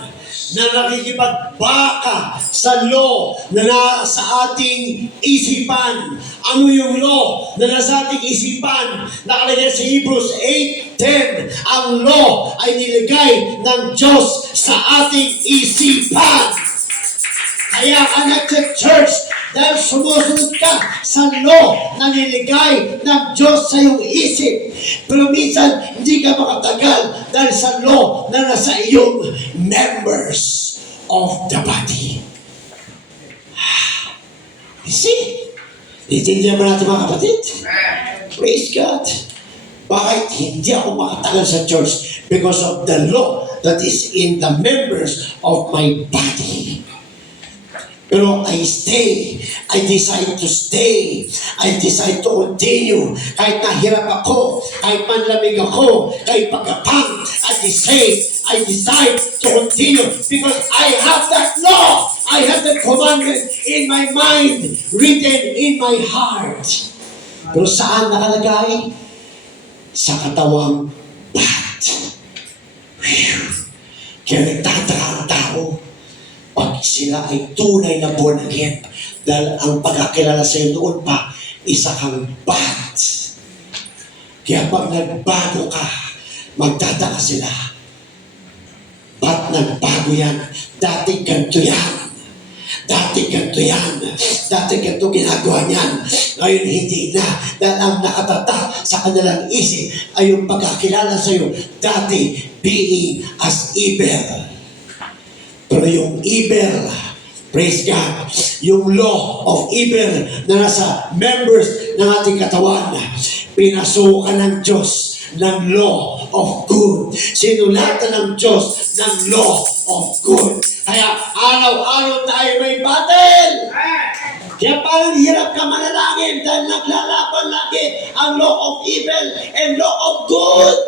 na nakikipagbaka sa law na nasa ating isipan. Ano yung law na nasa ating isipan? Nakalagay sa Hebrews 8:10. Ang law ay niligay ng Diyos sa ating isipan. Kaya ka nag-church dahil sumusunod ka sa law na niligay ng Diyos sa iyong isip. Pero minsan, hindi ka makatagal dahil sa law na nasa iyong members of the body. You see? Itindihan mo natin mga kapatid? Praise God. Bakit hindi ako makatagal sa church? Because of the law that is in the members of my body. Pero I stay. I decide to stay. I decide to continue. Kahit nahirap ako, kahit manlamig ako, kahit pagkapang, I decide to continue because I have that law. I have that commandment in my mind, written in my heart. Pero saan nakalagay? Sa katawang bat. Kaya nagtataka ang tao pag sila ay tunay na born again. Dahil ang pagkakilala sa iyo noon pa, isa kang bat. Kaya pag nagbago ka, magtataka sila. Ba't nagbago yan? Dati ganito yan. Dati ganito yan. Dati ganito ginagawa niyan. Ngayon hindi na. Dahil ang nakatata sa kanilang isip ay yung pagkakilala sa iyo. Dati being as evil. Pero yung evil, praise God, yung law of evil na nasa members ng ating katawan, pinasukan ng Diyos ng law of good. Sinulatan ng Diyos ng law of good. Kaya araw-araw tayo may battle. Kaya parang hirap ka manalangin dahil naglalaban lagi ang law of evil and law of good.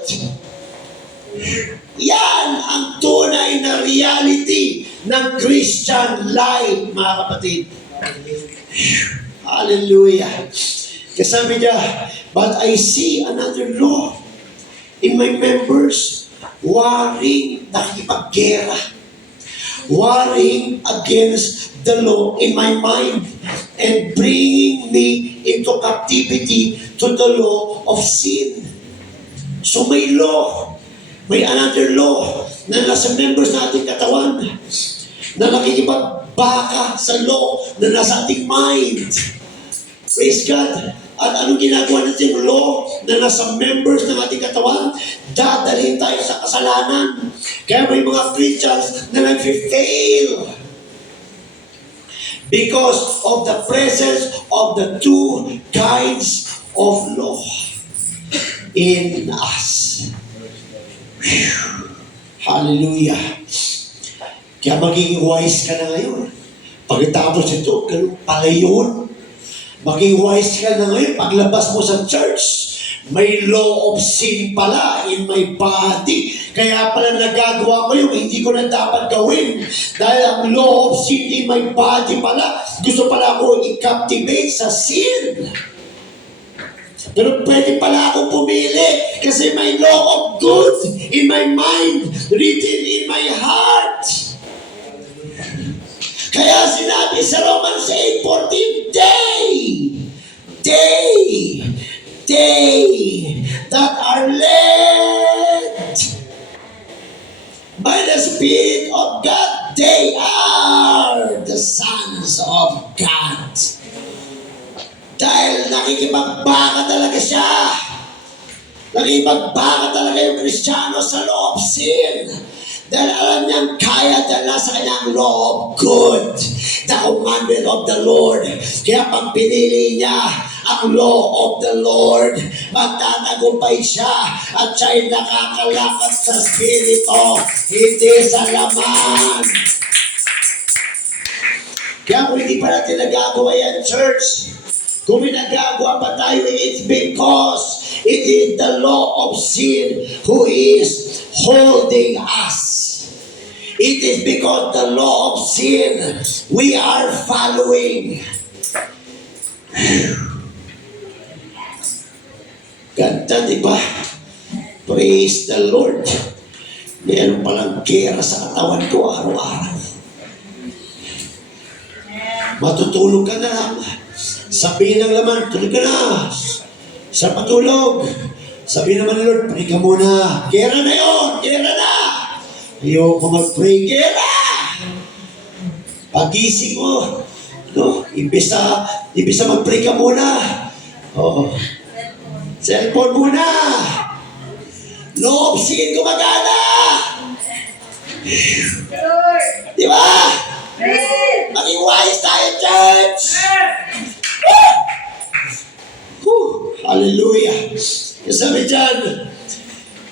Yan ang tunay na reality ng Christian life, mga kapatid. Hallelujah. Kasabi niya, but I see another law in my members, warring, nakikipaggera, warring against the law in my mind and bringing me into captivity to the law of sin. So may law. May another law na nasa members na ating katawan na nakikipagbaka sa law na nasa ating mind. Praise God. At anong ginagawa natin law na nasa members ng ating katawan? Dadalhin tayo sa kasalanan. Kaya may mga Christians na nag-fail because of the presence of the two kinds of law in us. Hallelujah. Kaya magiging wise ka na ngayon. Pagkatapos ito, ganun pala yun. Maging wise ka na ngayon paglabas mo sa church. May law of sin pala in my body. Kaya pala nagagawa ko yung hindi ko na dapat gawin. Dahil ang law of sin in my body pala, gusto pala ako i-captivate sa sin. Pero pwede pala ako pumili kasi may law of good in my mind, written in my heart. Kaya sinabi sa Romans 8:14, they that are led by the Spirit of God, they are the sons of God. Dahil nakikipagbaka talaga siya. Nakikipagbaka talaga yung Kristiyano sa law of sin. Dahil alam niyang kaya dala sa kanyang law of good, the commandment of the Lord. Kaya pag pinili niya ang law of the Lord, magtatagumpay siya at siya'y nakakalakat sa spirito, hindi sa laman. Kaya kung hindi pa natin nagagawa yan, church, kung may nagagawa pa tayo, it's because it is the law of sin who is holding us. It is because the law of sin we are following. Ganda, di ba? Praise the Lord. Meron palang gera sa katawan ko araw-araw. Matutulog ka na lang. Sabihin ng laman, tulog ka na. Sa patulog. Sabihin naman ni Lord, pray ka muna. Gera na yun, gera na. Ayoko mag-pray, gera. Pagising mo, no? Ibig sa mag-pray ka muna. Oo. Cellphone muna. Loob, sige gumagana. Di ba? Maging wise tayo, church. Hallelujah. Sabi dyan,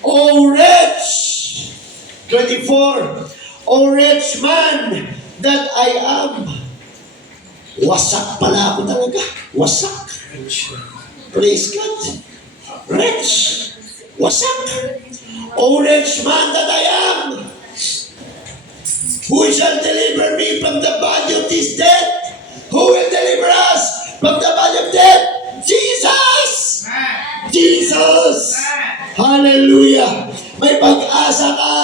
O wretch, 24, O wretch man that I am. Wasak pala ako talaga. Wasak. Praise God. Wretch. Wasak. O wretch man that I am. Who shall deliver me from the body of this death? Who will deliver us from the body of death? Jesus! Jesus! Hallelujah! May pag-asa ka.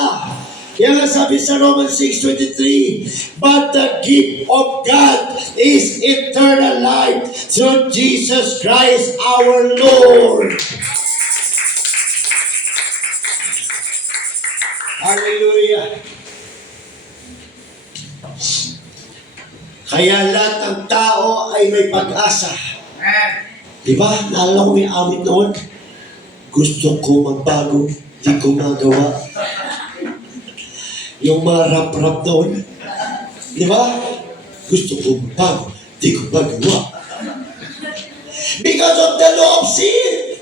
Kaya nga sabi sa Romans 6:23, but the gift of God is eternal life through Jesus Christ our Lord. Hallelujah! Kaya lahat ng tao ay may pag-asa. Diba? Naalala ko may amit noon. Gusto ko magbago, di ko magawa. Yung mga rap-rap noon. Diba? Gusto ko magbago, di ko magawa. Because of the law of sin.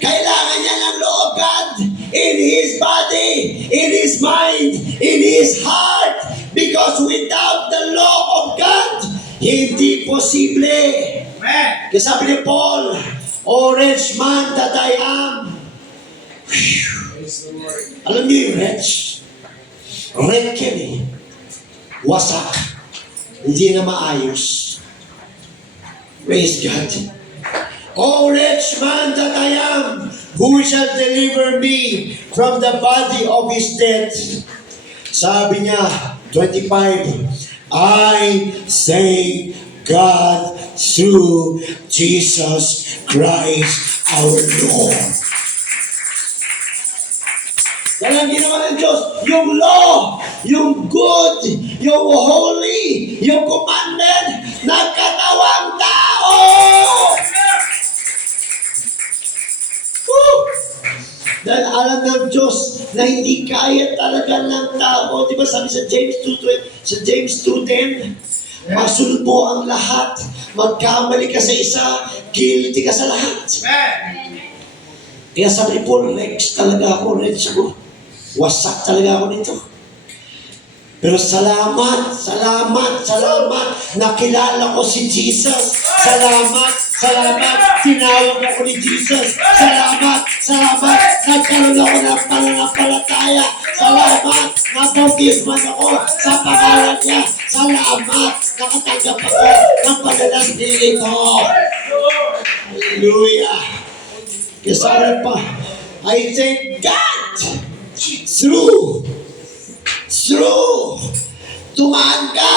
Kailangan niya ng law of God in his body, in his mind, in his heart. Because without the law of God, hindi posible. Kaya sabi ni Paul, O wretch man that I am. Alam niyo yung wretch? Wretch yan eh. Wasak. Hindi na maayos. Praise God. O wretch man that I am, who shall deliver me from the body of his death? Sabi niya, 25, I say God through Jesus Christ our Lord. Kaya ang ginawa ng Diyos, yung law, yung good, yung holy, yung commandment, nagkatawang tao! Woo! Dahil alam ng Diyos na hindi kaya talaga ng tao. Di ba sabi sa James 2:10, masulbo ang lahat. Magkamali ka sa isa, guilty ka sa lahat. Kaya sabi ni Paul, Rex talaga ako, Rex ako. Wasak talaga ako nito. Pero salamat, nakilala ko si Jesus. Salamat, Tinawag ako ni Jesus. Salamat, salamat. Nagkaroon ako ng pananampalataya. Salamat, nabautisman ako sa pangalan niya. Salamat, nakatanggap ako ng Pananaspirito. Hallelujah. Kasama pa, I thank God through tumaan ka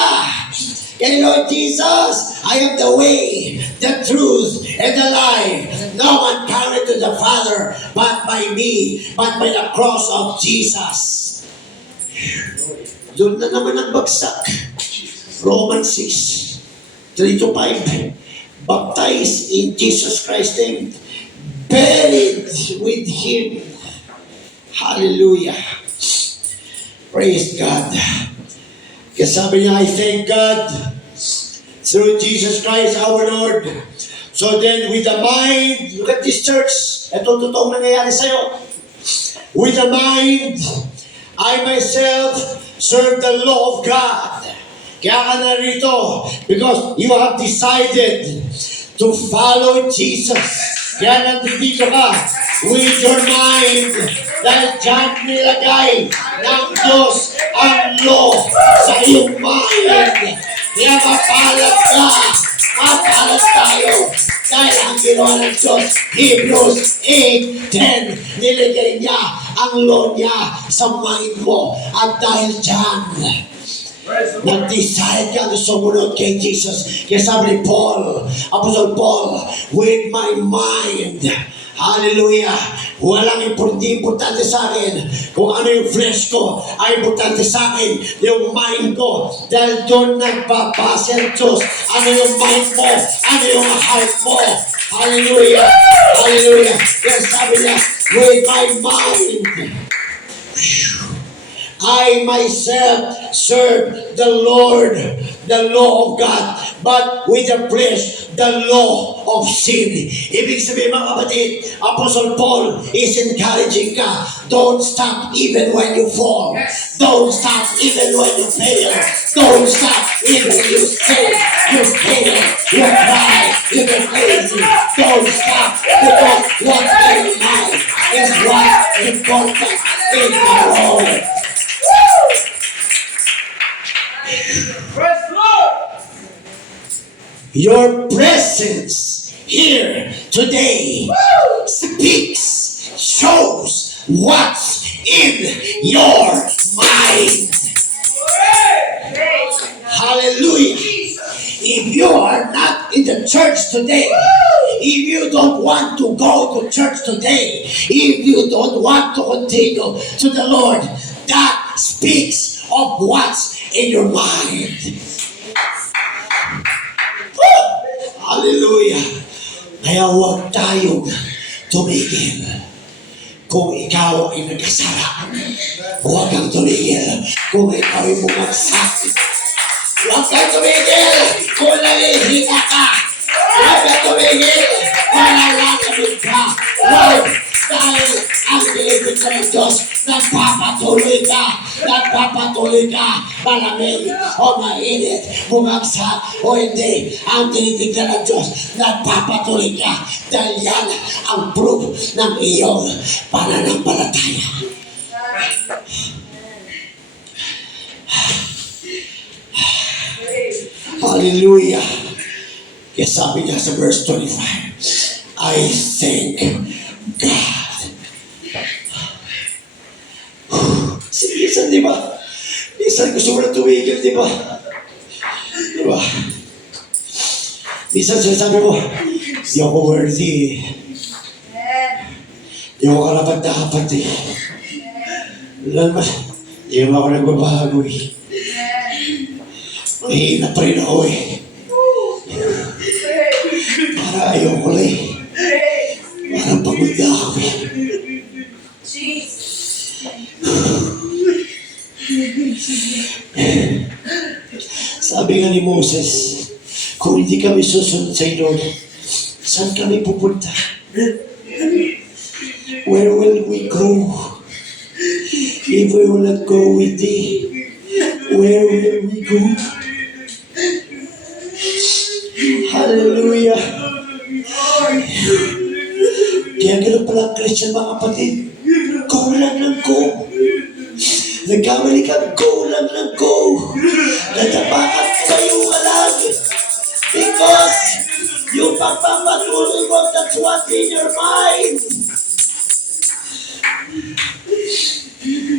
kay Lord Jesus. I am the way, the truth, and the life. No one cometh to the Father but by me, but by the cross of Jesus. Doon na naman ang bagsak. Romans 6, 3-5. Baptized in Jesus Christ's name, buried with Him. Hallelujah. Praise God. Kaya sabi niya, I thank God through Jesus Christ our Lord. So then with the mind, look at this church. Ito totoong nangyayari sa'yo. With the mind, I myself serve the law of God. Kaya ka narito because you have decided to follow Jesus. Kaya nandito ka with your mind dahil dyan nilagay ng Diyos ang law sa iyong mind. Kaya mapalad ka, mapalad tayo dahil ang ginawa ng Diyos, Hebrews 8:10, nilagay niya ang law niya sa mind mo. At dahil dyan, nag-decide ka na sumunod kay Jesus. Kaya sabi ni Paul, Apostle Paul, with my mind, hallelujah, walang importante sa akin kung ano yung flesh ko, ay importante sa akin yung mind ko. Dahil doon nagbabase ang Diyos. Ano yung mind mo? Ano yung heart mo? Hallelujah, hallelujah. Kaya sabi niya, with my mind, I myself serve the Lord, the law of God, but with the flesh, the law of sin. Ibig sabihin mga kapatid, Apostle Paul is encouraging ka, don't stop even when you fall. Don't stop even when you fail. Don't stop even when you sin, you fail, you cry, you get lazy. Don't stop because what's in your mind is what's important in the Lord. Praise the Lord. Your presence here today speaks, shows what's in your mind. Hallelujah. If you are not in the church today, if you don't want to go to church today, if you don't want to continue to the Lord, that speaks of what's in your mind. Hallelujah. Kaya huwag tayong tumigil. Kung ikaw ay nagkasala, huwag kang tumigil. Kung ikaw ay bumagsak, huwag kang tumigil. Kung nalihika ka, huwag kang tumigil. Panalangin ka. Huwag, dahil ang pinipit ka ng Diyos, nagpapatuloy ka, malamig o mainit, bumagsak o hindi, ang tinitignan ng Diyos, nagpapatuloy ka, dahil yan ang proof ng iyong pananampalataya. Hallelujah. Kaya sabi niya sa verse 25, I thank God. Minsan, di ba? Minsan gusto mo na tumigil, di ba? Di ba? Minsan sinasabi mo, di ako worthy. Di ako karapat-dapat eh. Alam mo, di naman ako nagbabago eh. Mahina pa rin ako eh. Para ayoko lang eh. Parang pagod na ako eh. Sabi nga ni Moses, kung hindi kami susunod sa Lord, saan kami pupunta? Where will we go? If we will not go with thee, where will we go? Hallelujah. Kaya gano'n pala ang Christian, mga kapatid. Go lang ng go. Nagkamali ka, go lang ng go. Natapakan kayo ka lang. Because yung pagpapatuloy mo, that's what's in your mind.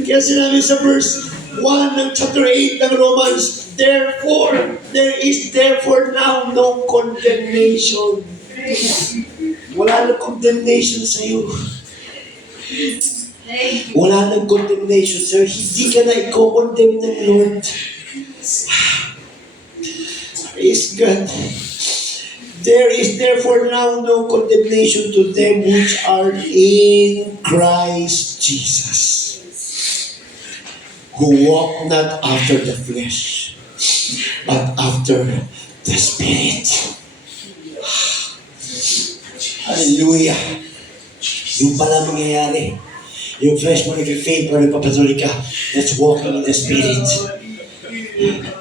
Kaya sinabi sa verse 1 ng chapter 8 ng Romans, therefore, there is therefore now no condemnation. Wala nang condemnation sa iyo. Wala nang condemnation, sir. Hindi ka na i-condemn ng Lord. Praise God. There is therefore now no condemnation to them which are in Christ Jesus, who walk not after the flesh, but after the Spirit. Hallelujah. Yung pala mangyayari. Yung flesh mo nag-fail pero nagpapatuloy ka. That's walking in the Spirit.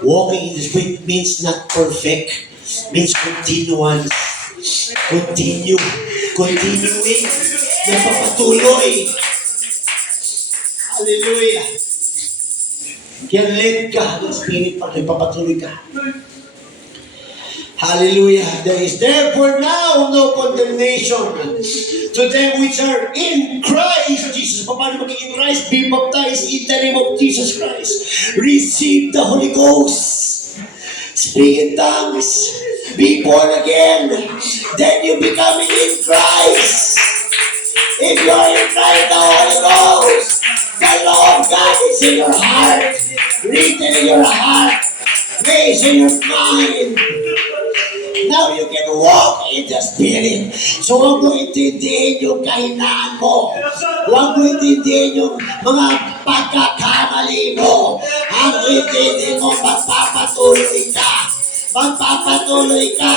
Walking in the Spirit means not perfect. Means continuance. Continuing. Napapatuloy. Hallelujah. Kaya let ka ng Spirit pag nagpapatuloy ka. Hallelujah. There is therefore now no condemnation to them which are in Christ Jesus. Paano maging in Christ? Be baptized in the name of Jesus Christ. Receive the Holy Ghost. Speak in tongues. Be born again. Then you becoming in Christ. If you are in Christ, the Holy Ghost, the law of God is in your heart. Written in your heart. Praise in your mind. Now you can walk in the Spirit. So huwag mo intindihin yung kahinaan mo. Huwag mo intindihin yung mga pagkakamali mo. Ang intindihin mo, magpapatuloy ka. Magpapatuloy ka.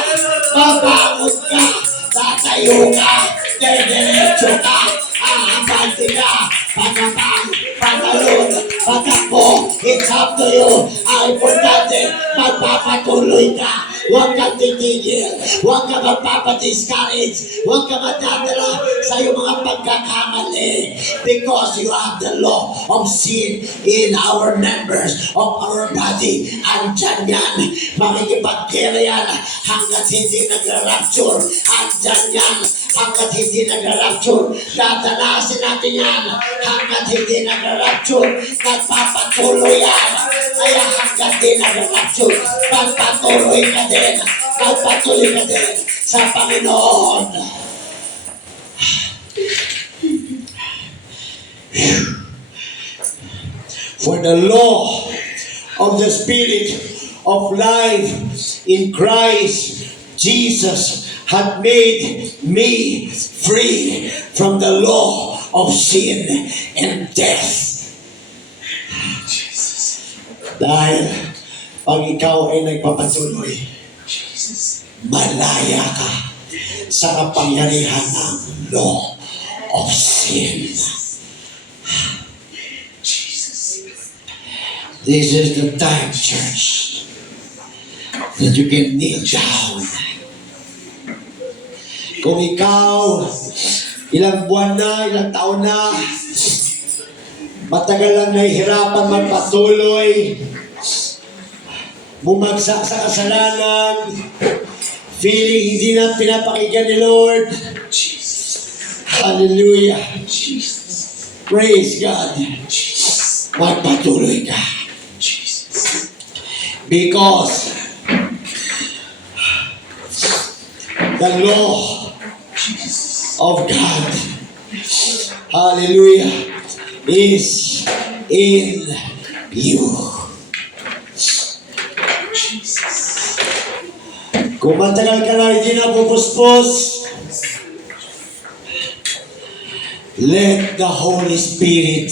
Babangon ka. Tatayo ka. Diretso ka. Aabante ka. Pagkabang. Pagkalun. Pagkakbo. It's up to you. Ang importante, magpapatuloy ka. Huwag kang titigil. Huwag kang magpapadiscourage. Huwag kang matadala sa iyong mga pagkakamali. Because you have the law of sin in our members of our body. Andyan yan. Makikipagkira yan hanggat hindi nagra-rapture. Andyan yan hanggat hindi nagra-rapture. Dadalasin natin yan hanggat hindi nagra-rapture. Nagpapatuloy yan. Kaya hanggat hindi nagra-rapture, pagpatuloy ka din. Magpatuloy ka din sa Panginoon. For the law of the Spirit of life in Christ Jesus had made me free from the law of sin and death. Dahil pag ikaw ay nagpapatuloy, malaya ka sa kapangyarihan ng law of sin. This is the time, church, that you can kneel down. Kung ikaw, ilang buwan na, ilang taon na, matagal lang nahihirapan magpatuloy, bumagsak sa kasalanan, feeling hindi na pinapakinggan ni Lord. Hallelujah. Praise God. Magpatuloy ka. Because the law of God, hallelujah, is in you. Kung matagal ka na hindi na pupuspos, let the Holy Spirit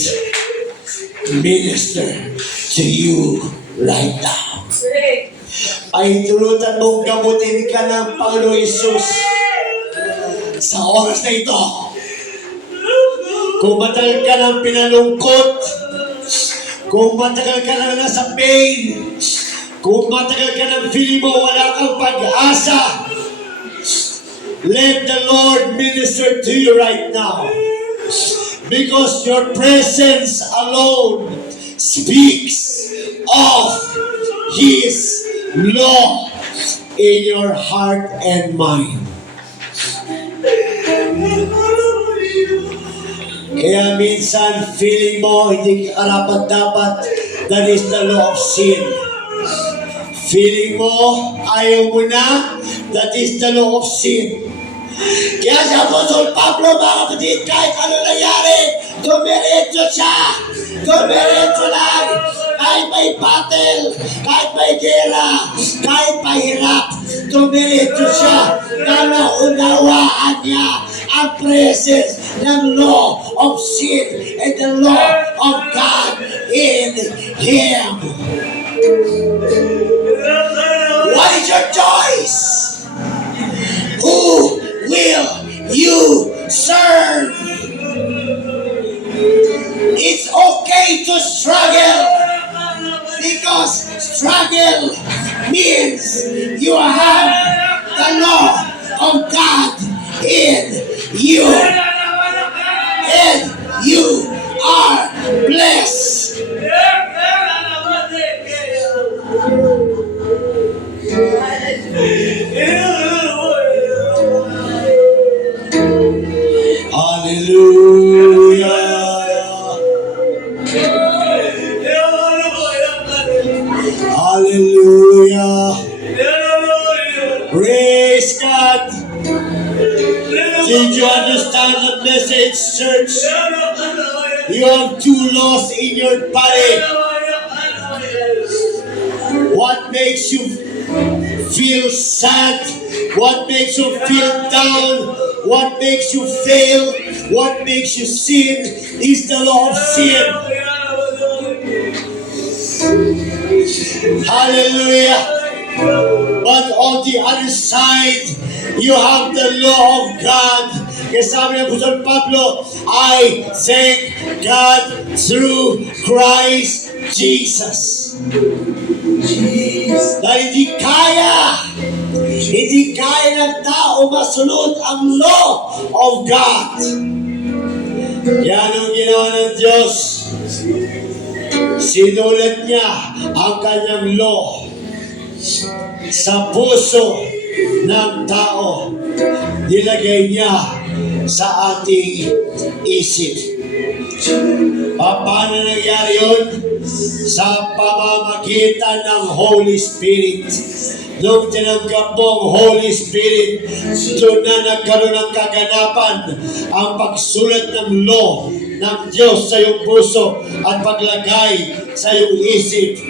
minister to you right now. Ay tulutan mong gamutin ka ng Panginoon Isus sa oras na ito. Kung matagal ka ng pinalungkot, kung matagal ka na nasa pain, kung matagal ka ng feeling mo wala kang pag-asa, Let the Lord minister to you right now. Because your presence alone speaks of His law in your heart and mind. Kaya minsan feeling mo hindi karapat-dapat, that is the law of sin. Feeling mo ayaw mo na, that is the law of sin. Kaya si Apostol Pablo, mga kapatid, kahit ano nangyari, dumiretso siya. Dumiretso lang. Kahit may battle, kahit may gera, kahit mahirap, dumiretso siya na naunawaan niya ang presence ng law of sin and the law of God in him. What is your choice? Who will you serve? It's okay to struggle because struggle means you have the law of God in you and you are blessed. Hallelujah. Hallelujah. Praise God. Did you understand the message, church? You have two laws in your body. What makes you feel sad? What makes you feel down? What makes you fail? What makes you sin is the law of sin. Hallelujah. But on the other side, you have the law of God. Kaya sabi ng Apostol Pablo, I thank God through Christ Jesus. Dahil hindi kaya ng tao masunod ang law of God. Yan ang ginawa ng Diyos. Sinulat niya ang kanyang law sa puso ng tao. Nilagay niya sa ating isip. Paano nangyari yun? Sa pamamagitan ng Holy Spirit. Nung tinanggap mo ang Holy Spirit, doon na nagkaroon ng kaganapan ang pagsulat ng law ng Diyos sa iyong puso at paglagay sa iyong isip.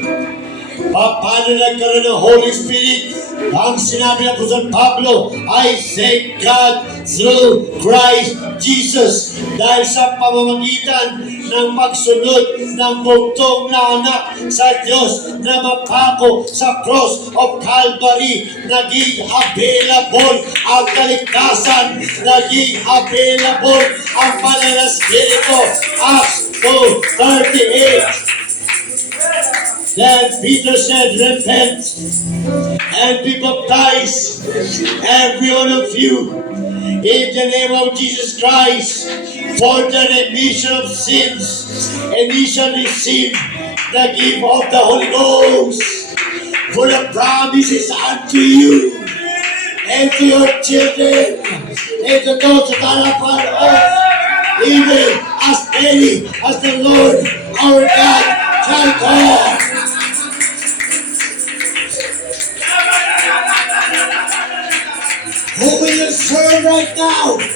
Paano nagkaroon ng Holy Spirit? Ang sinabi ng Apostol Pablo, I thank God through Christ Jesus. Dahil sa pamamagitan ng pagsunod ng bugtong na anak sa Diyos na mapako sa cross of Calvary, naging available ang kaligtasan, naging available ang banal na Espiritu. Acts 2:38. Then Peter said, repent and be baptized, every one of you, in the name of Jesus Christ, for the remission of sins, and ye shall receive the gift of the Holy Ghost. For the promise is unto you, and to your children, and to those that are afar off, even as many as the Lord our God shall call. Who will you serve right now? Will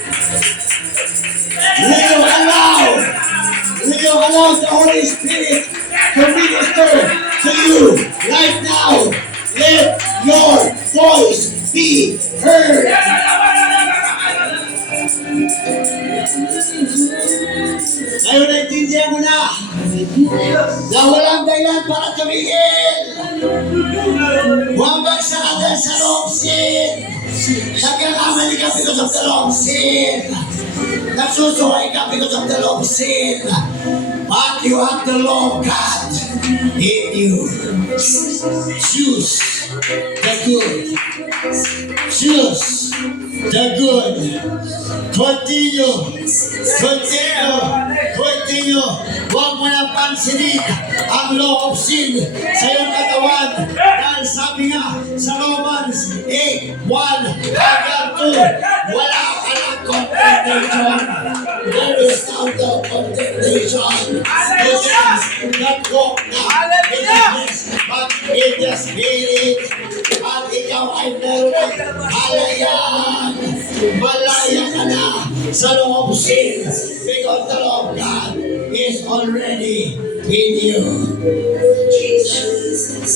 you allow the Holy Spirit to minister to you right now? Let your voice be heard. Ngayon naintindihan mo na walang dahilan para tumigil. Huwag magsakatan sa law of sin. Nagkakamali ka because of the law of sin. Nagsusuhay ka because of the law of sin. But you have the law of God in you. Choose the good. Choose the good. Continue. Huwag mo na pansinin ang law of sin sa iyong katawan. Dahil sabi nga sa Romans 8:1 hanggang 2, wala ka ng condemnation. There is now no condemnation. This is not walk now in the flesh, but in the Spirit. At ikaw ay meron halayan. Malaya ka na sa law of sin because the law of God is already in you. Jesus.